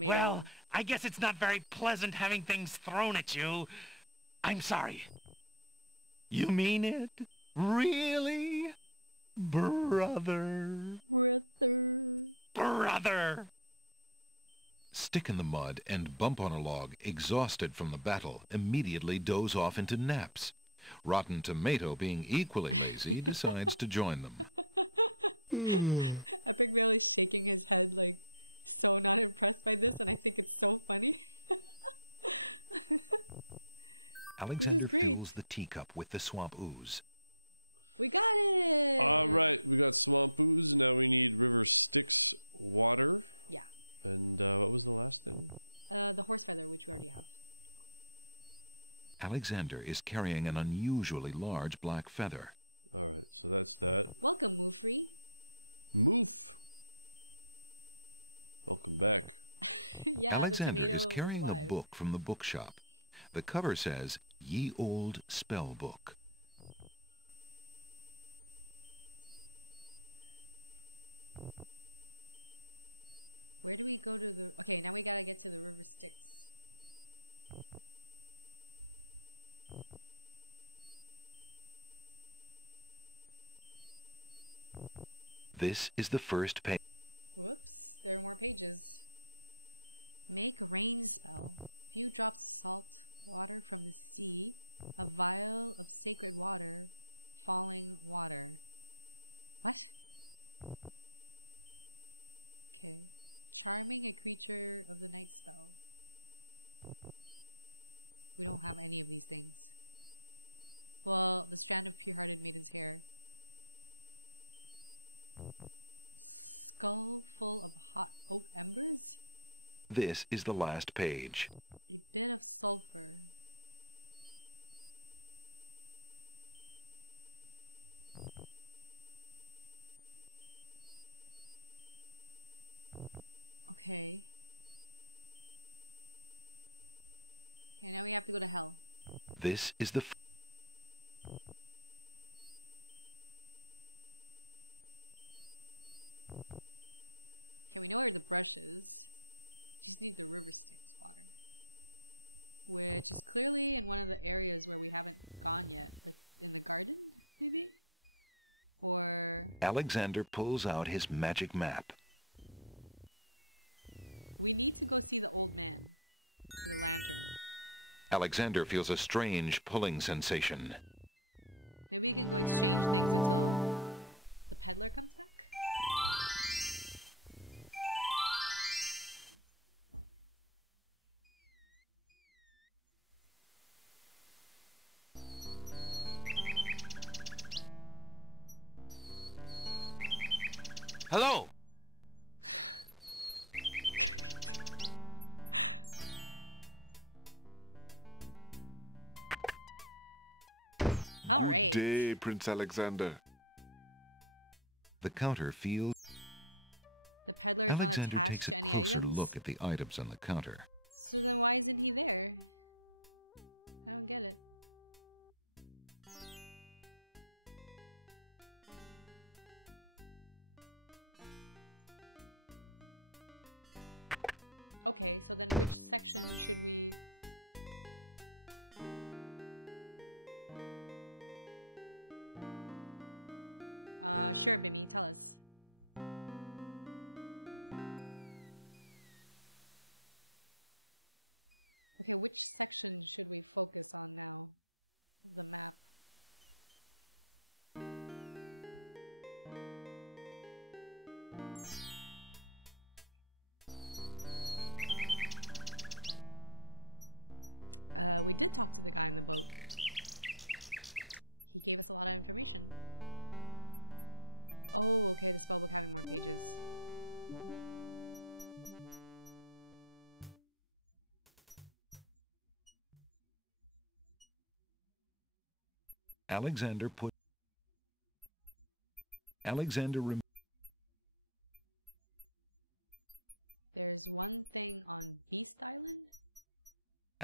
Well, I guess it's not very pleasant having things thrown at you. I'm sorry. You mean it? Really? Brother. Brother! Stick in the Mud and Bump on a log, exhausted from the battle, immediately doze off into naps. Rotten Tomato, being equally lazy, decides to join them. Alexander fills the teacup with the swamp ooze. Alexander is carrying an unusually large black feather. Alexander is carrying a book from the bookshop. The cover says, "Ye Old Spell Book." This is the first page. This is the last page. This is the Alexander pulls out his magic map. Alexander feels a strange pulling sensation. Hello? Good day, Prince Alexander. The counter feels... Alexander takes a closer look at the items on the counter.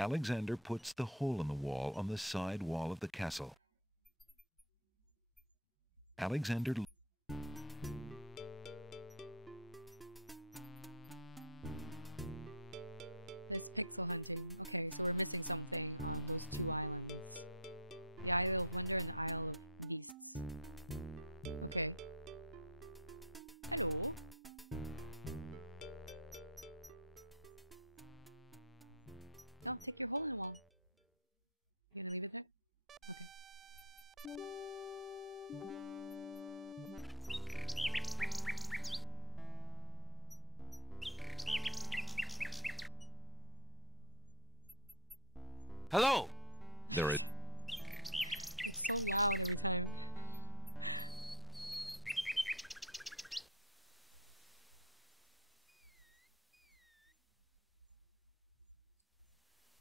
Alexander puts the hole in the wall on the side wall of the castle. Alexander Hello? There is...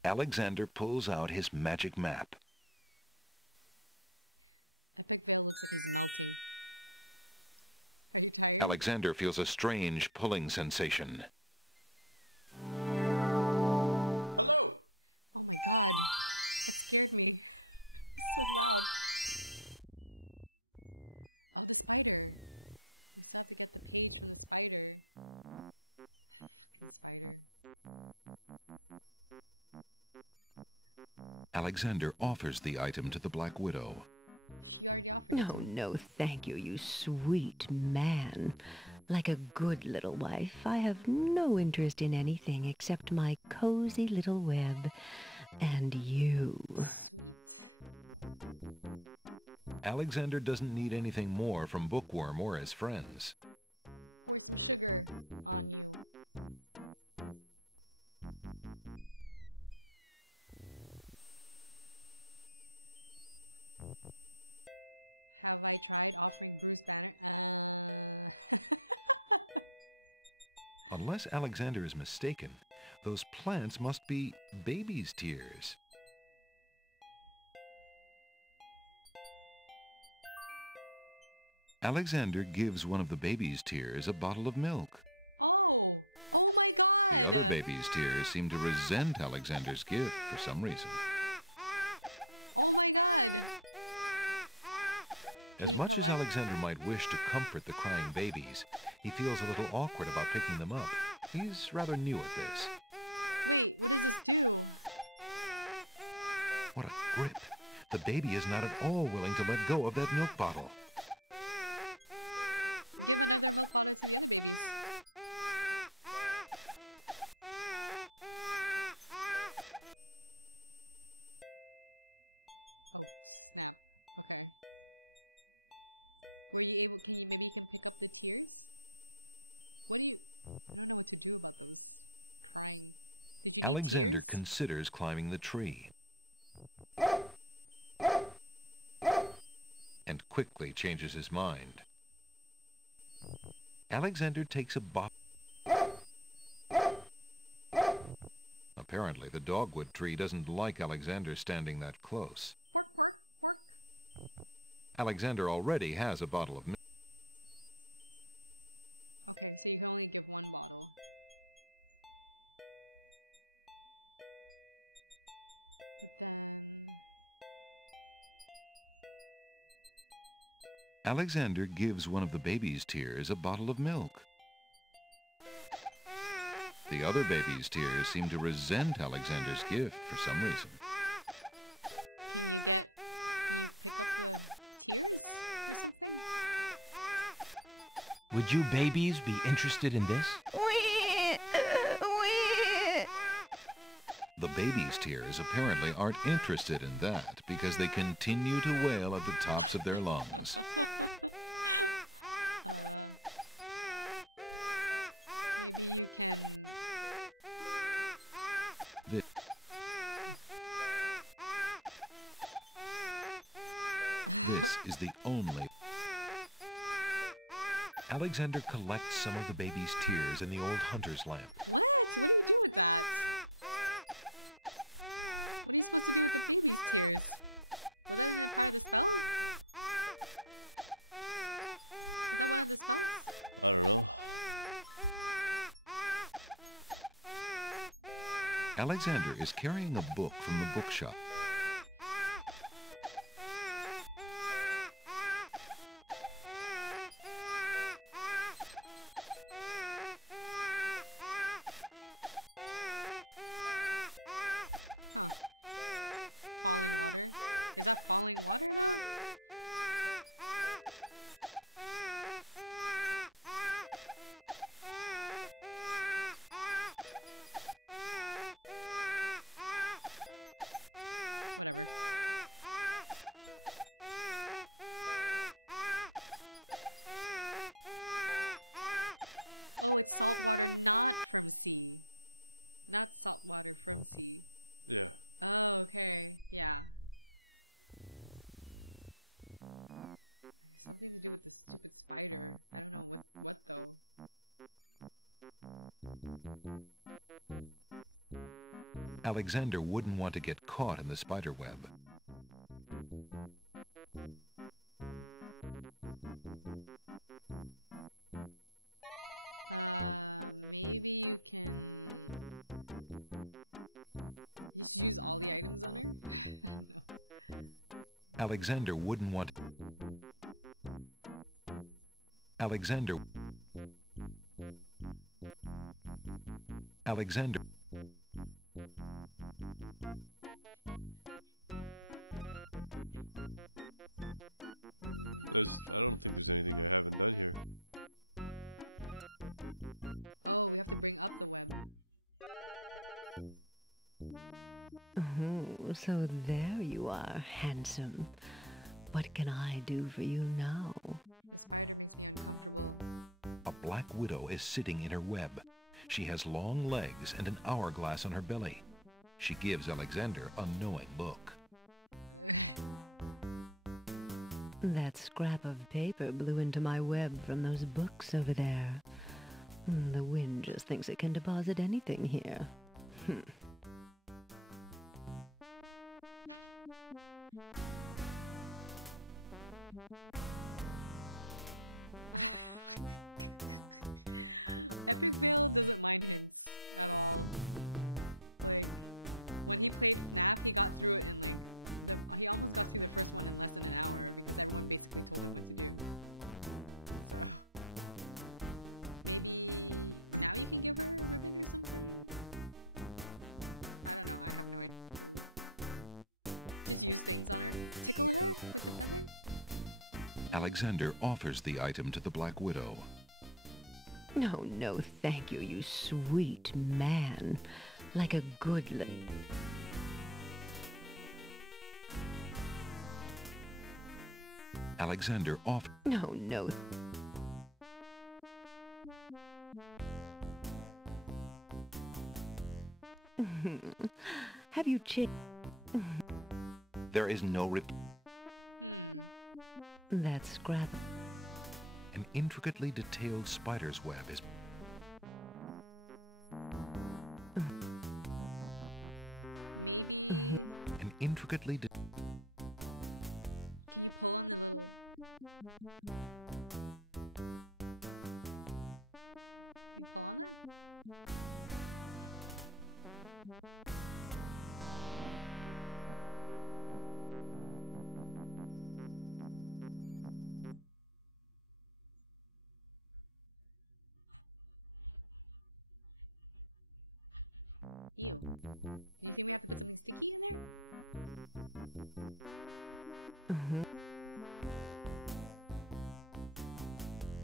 Alexander pulls out his magic map. Alexander feels a strange pulling sensation. Alexander offers the item to the Black Widow. No, no, thank you, you sweet man. Like a good little wife, I have no interest in anything except my cozy little web and you. Alexander doesn't need anything more from Bookworm or his friends. Unless Alexander is mistaken, those plants must be baby's tears. Alexander gives one of the baby's tears a bottle of milk. The other baby's tears seem to resent Alexander's gift for some reason. As much as Alexander might wish to comfort the crying babies, he feels a little awkward about picking them up. He's rather new at this. What a grip! The baby is not at all willing to let go of that milk bottle. Alexander considers climbing the tree and quickly changes his mind. Alexander takes a bop. Apparently, the dogwood tree doesn't like Alexander standing that close. Alexander already has a bottle of milk. Alexander gives one of the baby's tears a bottle of milk. The other baby's tears seem to resent Alexander's gift for some reason. Would you babies be interested in this? The baby's tears apparently aren't interested in that because they continue to wail at the tops of their lungs. This is the only... Alexander collects some of the baby's tears in the old hunter's lamp. Alexander is carrying a book from the bookshop. Alexander wouldn't want to get caught in the spider web. Alexander wouldn't want... Alexander... Alexander... Oh, so there you are, handsome. What can I do for you now? A black widow is sitting in her web. She has long legs and an hourglass on her belly. She gives Alexander a knowing look. That scrap of paper blew into my web from those books over there. The wind just thinks it can deposit anything here. Alexander offers the item to the Black Widow. No, no, thank you, you sweet man. Like a good Alexander offers... No, no. Have you There is no That scrap... An intricately detailed spider's web is... An intricately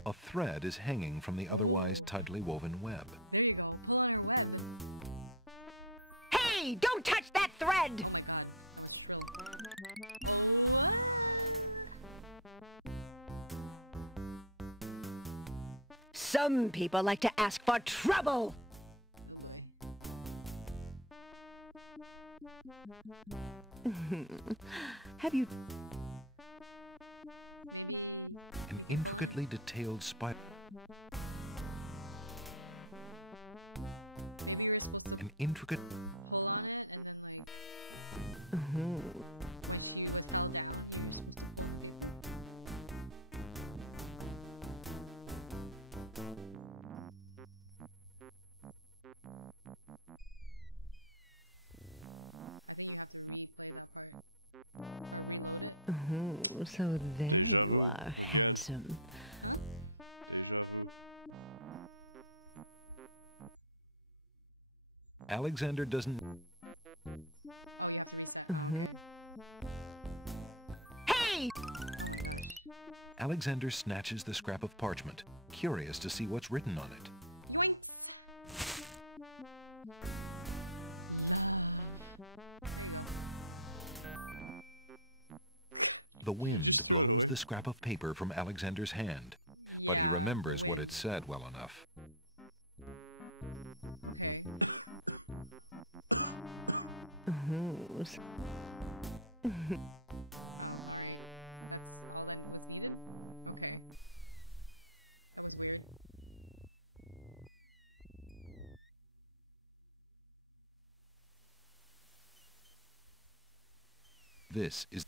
A thread is hanging from the otherwise tightly woven web. Hey, don't touch that thread! Some people like to ask for trouble. Have you... An intricately detailed spider... An intricate... Oh, so there you are, handsome. Alexander doesn't... Hey! Alexander snatches the scrap of parchment, curious to see what's written on it. The wind blows the scrap of paper from Alexander's hand, but he remembers what it said well enough. This is...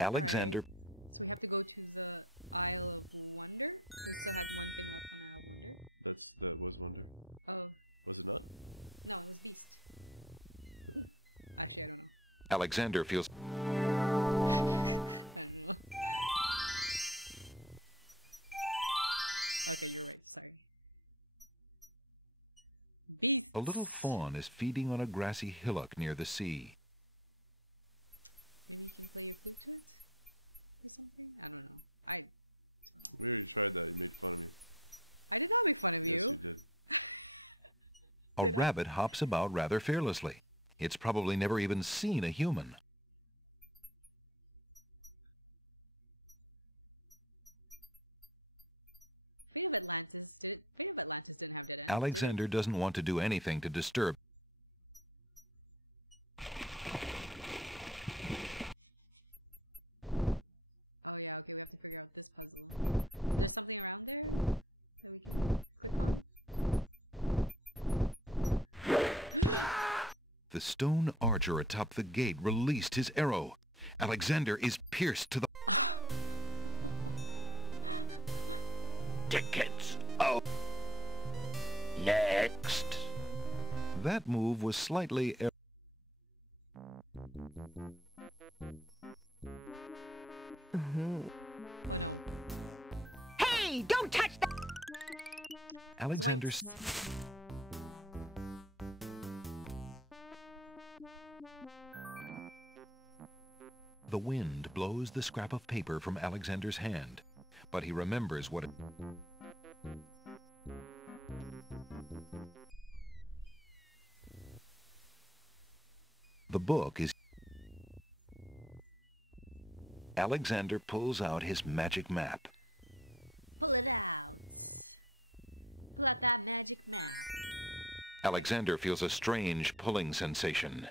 Alexander... Alexander feels... A little fawn is feeding on a grassy hillock near the sea. A rabbit hops about rather fearlessly. It's probably never even seen a human. Alexander doesn't want to do anything to disturb. The stone archer atop the gate released his arrow. Alexander is pierced to the... Tickets. Oh. Next. That move was slightly... Hey, don't touch that! Alexander... The wind blows the scrap of paper from Alexander's hand, but he remembers what it... book is... Alexander pulls out his magic map. Alexander feels a strange pulling sensation.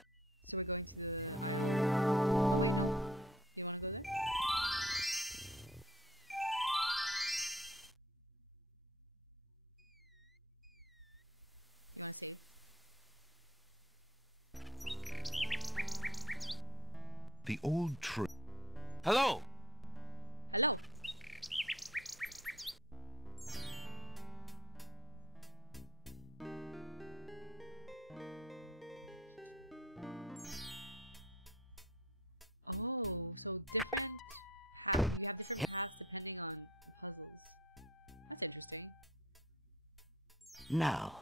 The old tree. Hello. Now,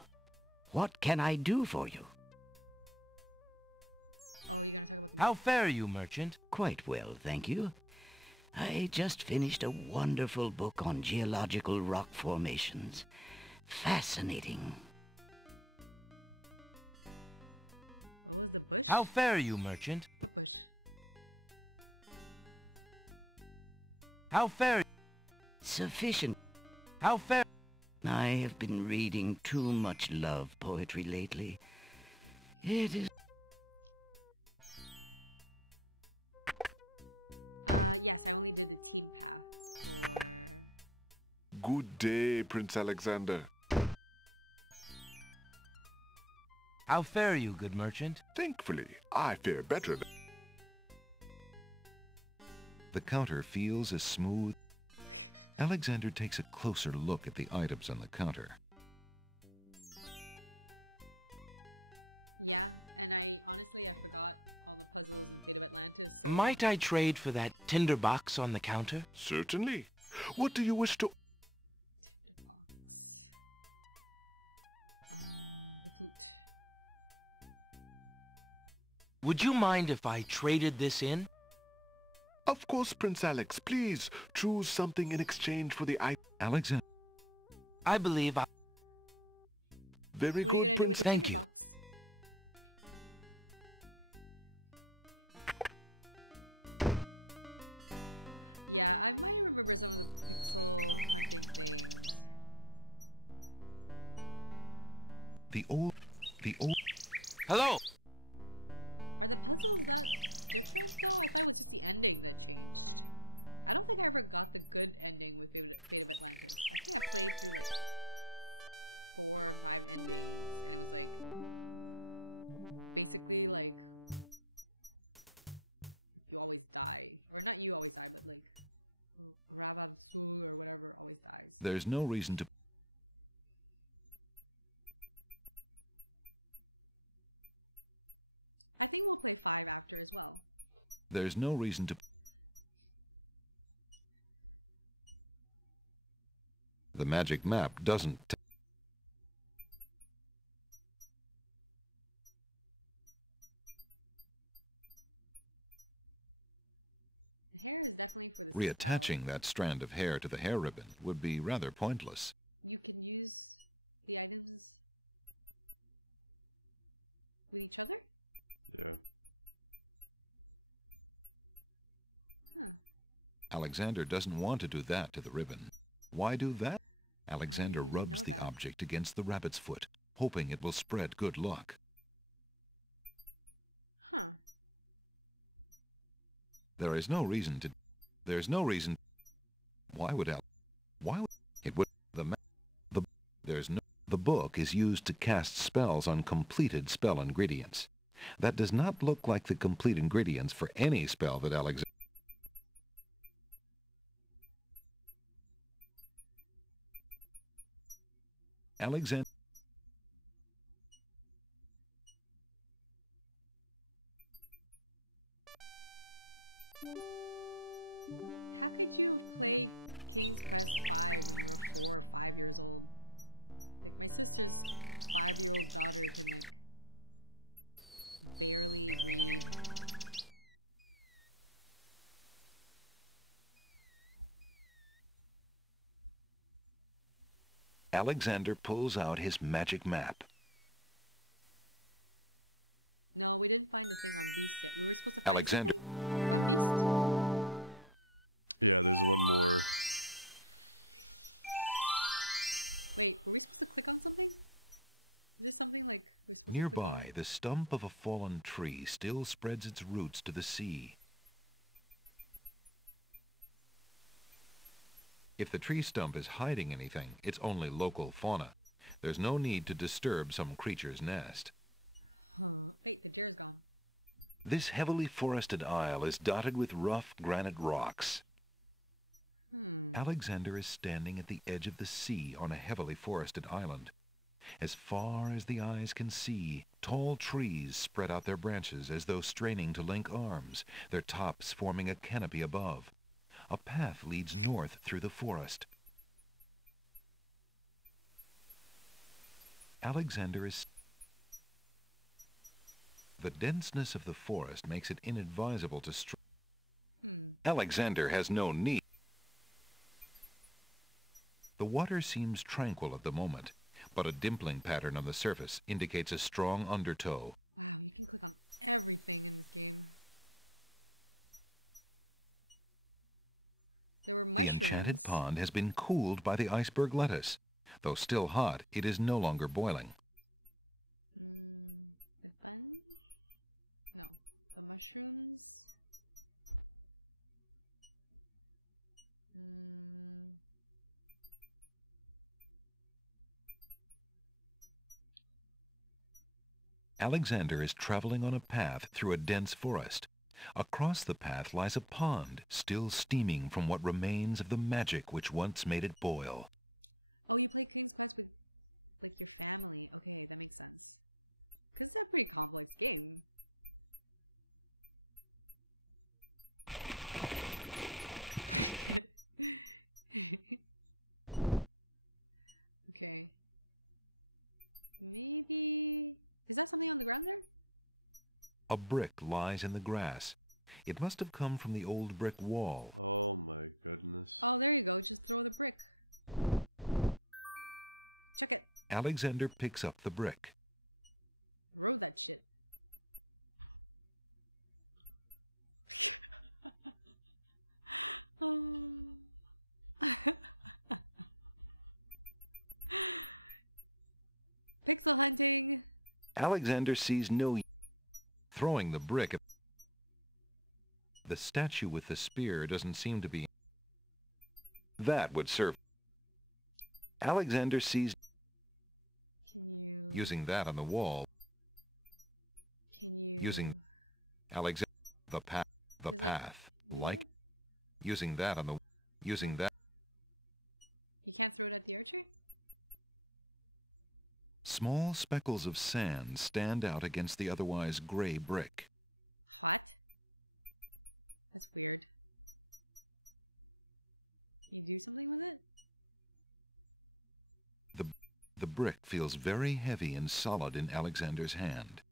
what can I do for you? How fare you, merchant? Quite well, thank you. I just finished a wonderful book on geological rock formations. Fascinating. How fare you, merchant? How fare you? Sufficient. How fare? I have been reading too much love poetry lately. It is... Good day, Prince Alexander. How fare you, good merchant? Thankfully, I fare better than... The counter feels as smooth. Alexander takes a closer look at the items on the counter. Might I trade for that tinder box on the counter? Certainly. What do you wish to... Would you mind if I traded this in? Of course, Prince Alex. Please, choose something in exchange for the item. Alexander. I believe I... Very good, Prince. Thank you. The old... Hello! There's no reason to... I think we'll play 5 after as well. There's no reason to... The magic map doesn't... Reattaching that strand of hair to the hair ribbon would be rather pointless. You can use the items with each other? Alexander doesn't want to do that to the ribbon. Why do that? Alexander rubs the object against the rabbit's foot, hoping it will spread good luck. There's no reason... Why would it would... The book is used to cast spells on completed spell ingredients. That does not look like the complete ingredients for any spell that Alexander... Alexander pulls out his magic map. Alexander. Nearby, the stump of a fallen tree still spreads its roots to the sea. If the tree stump is hiding anything, it's only local fauna. There's no need to disturb some creature's nest. This heavily forested isle is dotted with rough granite rocks. Alexander is standing at the edge of the sea on a heavily forested island. As far as the eyes can see, tall trees spread out their branches as though straining to link arms, their tops forming a canopy above. A path leads north through the forest. Alexander is... The denseness of the forest makes it inadvisable to stray. Alexander has no need. The water seems tranquil at the moment, but a dimpling pattern on the surface indicates a strong undertow. The enchanted pond has been cooled by the iceberg lettuce. Though still hot, it is no longer boiling. Alexander is traveling on a path through a dense forest. Across the path lies a pond, still steaming from what remains of the magic which once made it boil. Oh, you play Green Spice with your family. Okay, that makes sense. This is a pretty complex game. Okay. Maybe... Is that something on the ground there? A brick lies in the grass. It must have come from the old brick wall. Oh, there you go. Just throw the brick. Okay. Alexander picks up the brick. Throw that shit. Pixel hunting. Alexander sees no... Throwing the brick at... The statue with the spear doesn't seem to be... That would serve. Alexander sees... Using that on the wall. Using... Alexander... The path. Like... Using that on the... Using that... You can't throw it at the exit? Small speckles of sand stand out against the otherwise gray brick. What? That's weird. Can you do something with it? The brick feels very heavy and solid in Alexander's hand.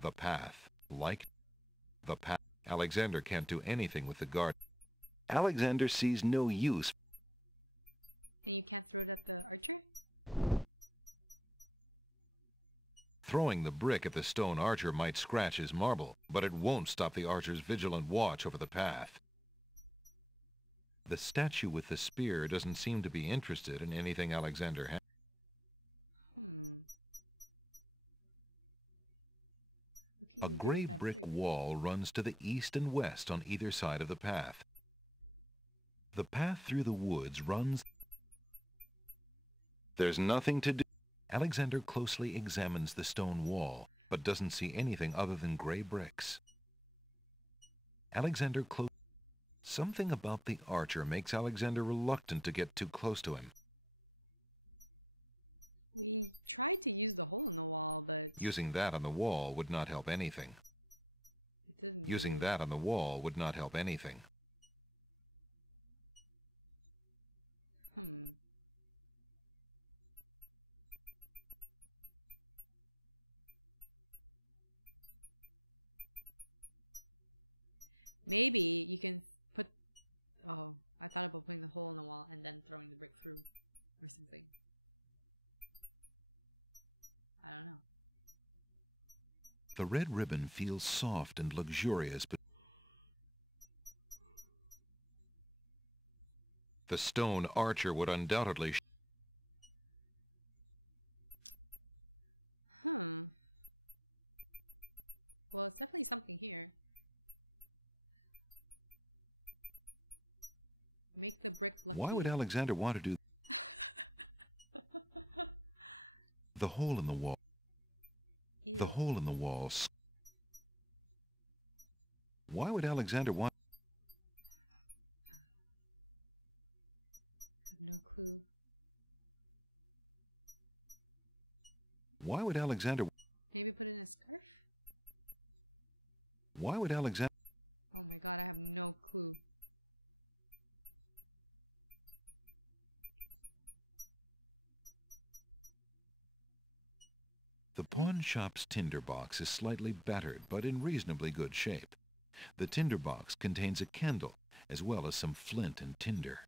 The path. Like the path. Alexander can't do anything with the guard. Alexander sees no use. And you can't throw it at the archer? Throwing the brick at the stone archer might scratch his marble, but it won't stop the archer's vigilant watch over the path. The statue with the spear doesn't seem to be interested in anything Alexander has. A gray brick wall runs to the east and west on either side of the path. The path through the woods runs... There's nothing to do. Alexander closely examines the stone wall, but doesn't see anything other than gray bricks. Alexander Something about the archer makes Alexander reluctant to get too close to him. We tried to use the hole in the wall, but... Using that on the wall would not help anything. Using that on the wall would not help anything. Maybe you can put The red ribbon feels soft and luxurious, but the stone archer would undoubtedly Well, it's definitely something here. Make the brick look. Why would Alexander want to do the hole in the wall? The hole in the wall. Why would Alexander want? Why would Alexander? Maybe put it in his turf? Why would Alexander? Oh my god, I have no clue. The pawn shop's tinderbox is slightly battered, but in reasonably good shape. The tinderbox contains a candle, as well as some flint and tinder.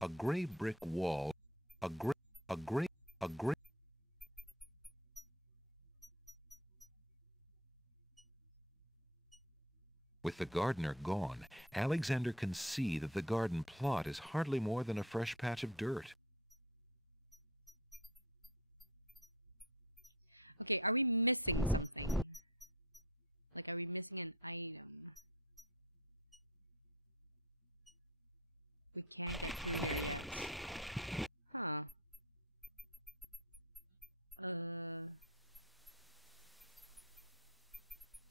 A gray brick wall, a gray. With the gardener gone, Alexander can see that the garden plot is hardly more than a fresh patch of dirt. Okay, are we missing something? Like, are we missing an item? We can't. Huh.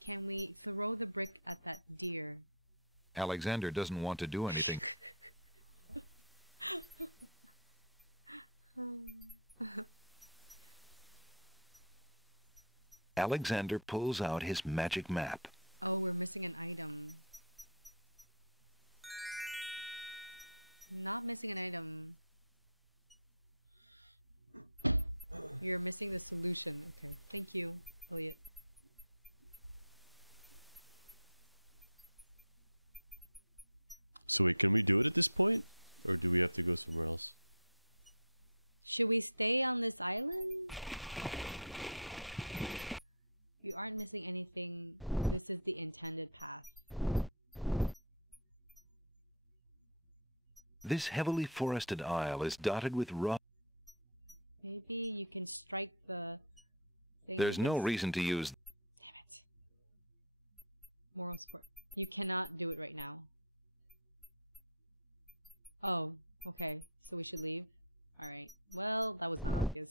Can we throw the brick at that deer? Alexander doesn't want to do anything. Alexander pulls out his magic map. So wait, can we do it at this point? Or do we have to go somewhere else? Should we stay on this island? You aren't missing anything. This is the intended path. This heavily forested isle is dotted with rock. Maybe you can strike the... There's no reason to use. Moral support. You cannot do it right now. Oh, okay. So we should leave? Alright. Well, that was obvious.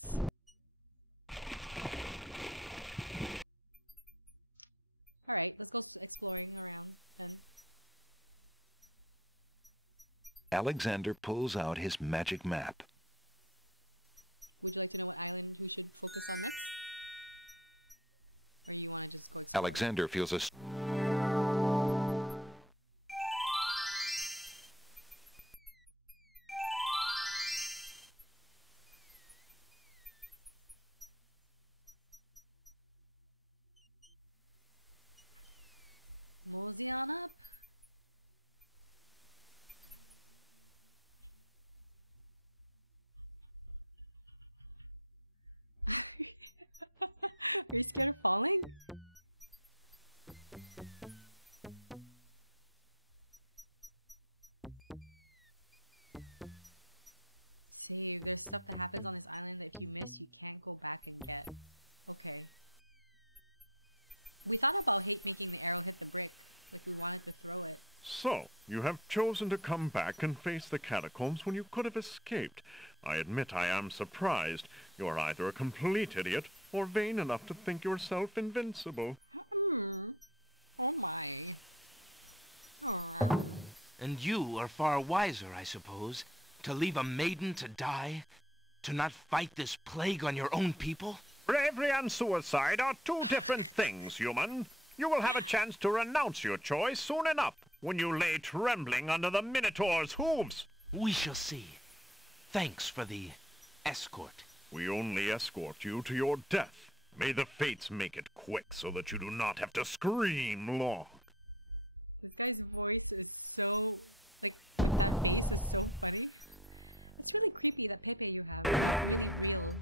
Alright, let's go exploring. Alexander pulls out his magic map. Would you like to know the island we should focus on? Or do you want to just go? Alexander feels a... Are you scared of falling? There's stuff that happens on this island that you missed. You can't go back again. Okay. We thought about restarting the island at the break if you wanted to explore it. So, you have chosen to come back and face the catacombs when you could have escaped. I admit I am surprised. You are either a complete idiot or vain enough to think yourself invincible. And you are far wiser, I suppose, to leave a maiden to die? To not fight this plague on your own people? Bravery and suicide are two different things, human. You will have a chance to renounce your choice soon enough, when you lay trembling under the Minotaur's hooves. We shall see. Thanks for the escort. We only escort you to your death. May the fates make it quick so that you do not have to scream long.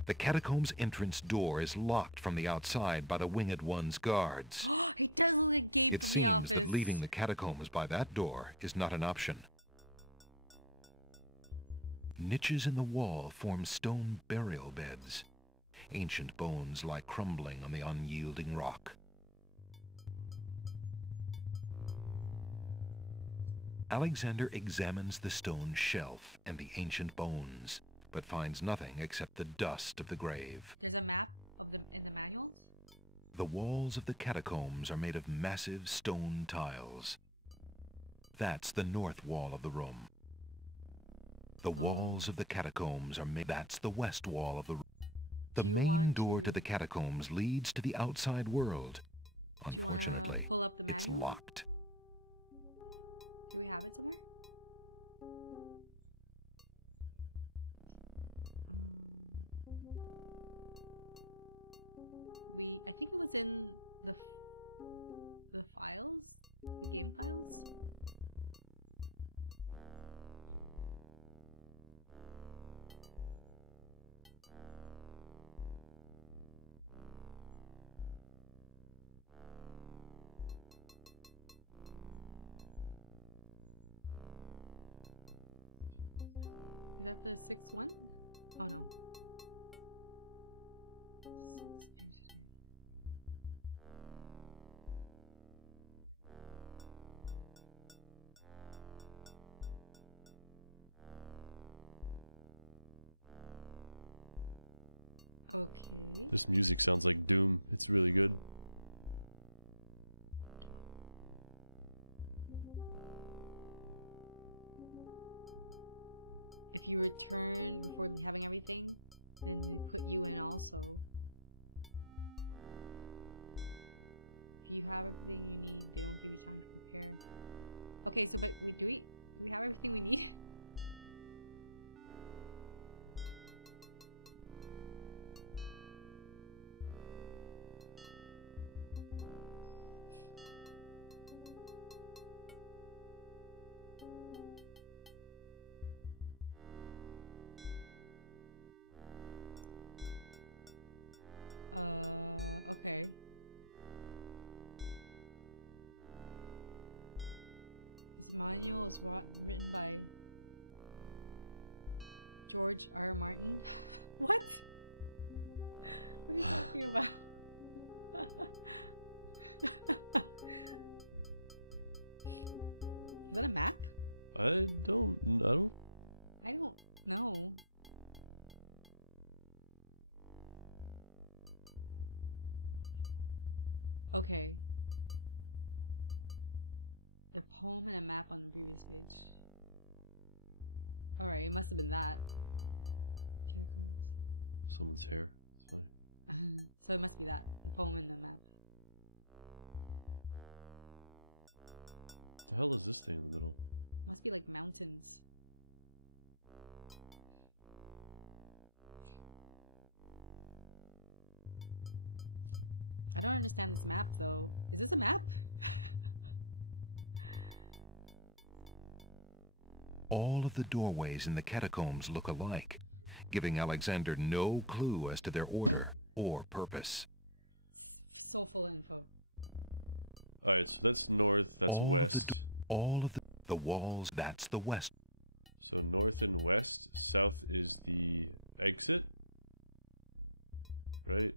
The catacomb's entrance door is locked from the outside by the Winged One's guards. It seems that leaving the catacombs by that door is not an option. Niches in the wall form stone burial beds. Ancient bones lie crumbling on the unyielding rock. Alexander examines the stone shelf and the ancient bones, but finds nothing except the dust of the grave. The walls of the catacombs are made of massive stone tiles. That's the north wall of the room. The walls of the catacombs are made... That's the west wall of the room. The main door to the catacombs leads to the outside world. Unfortunately, it's locked. All of the doorways in the catacombs look alike, giving Alexander no clue as to their order or purpose. All of the walls, that's the west. North and west, south is the exit. Right.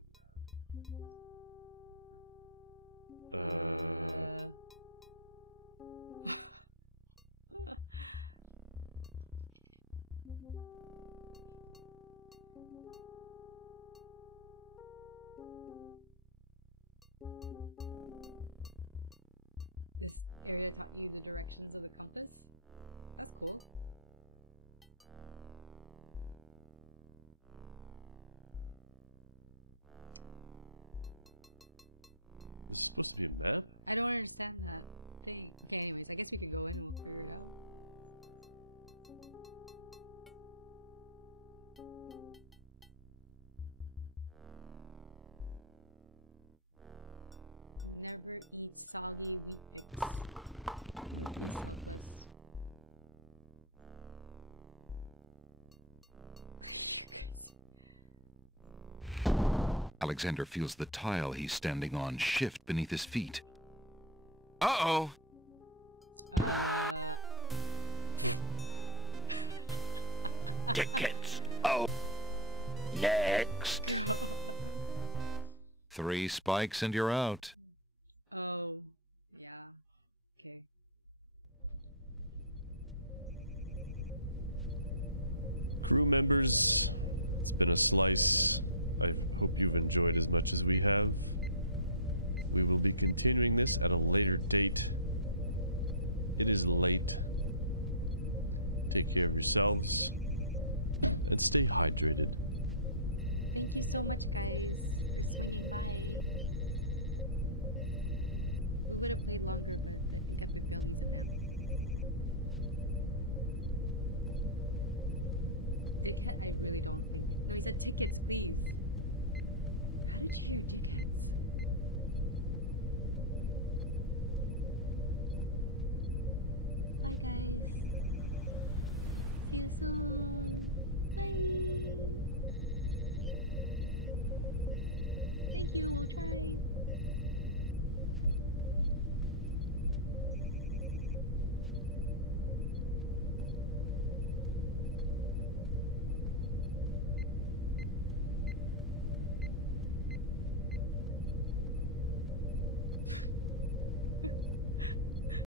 Alexander feels the tile he's standing on shift beneath his feet. Uh-oh. Tickets. Oh. Next. 3 spikes and you're out.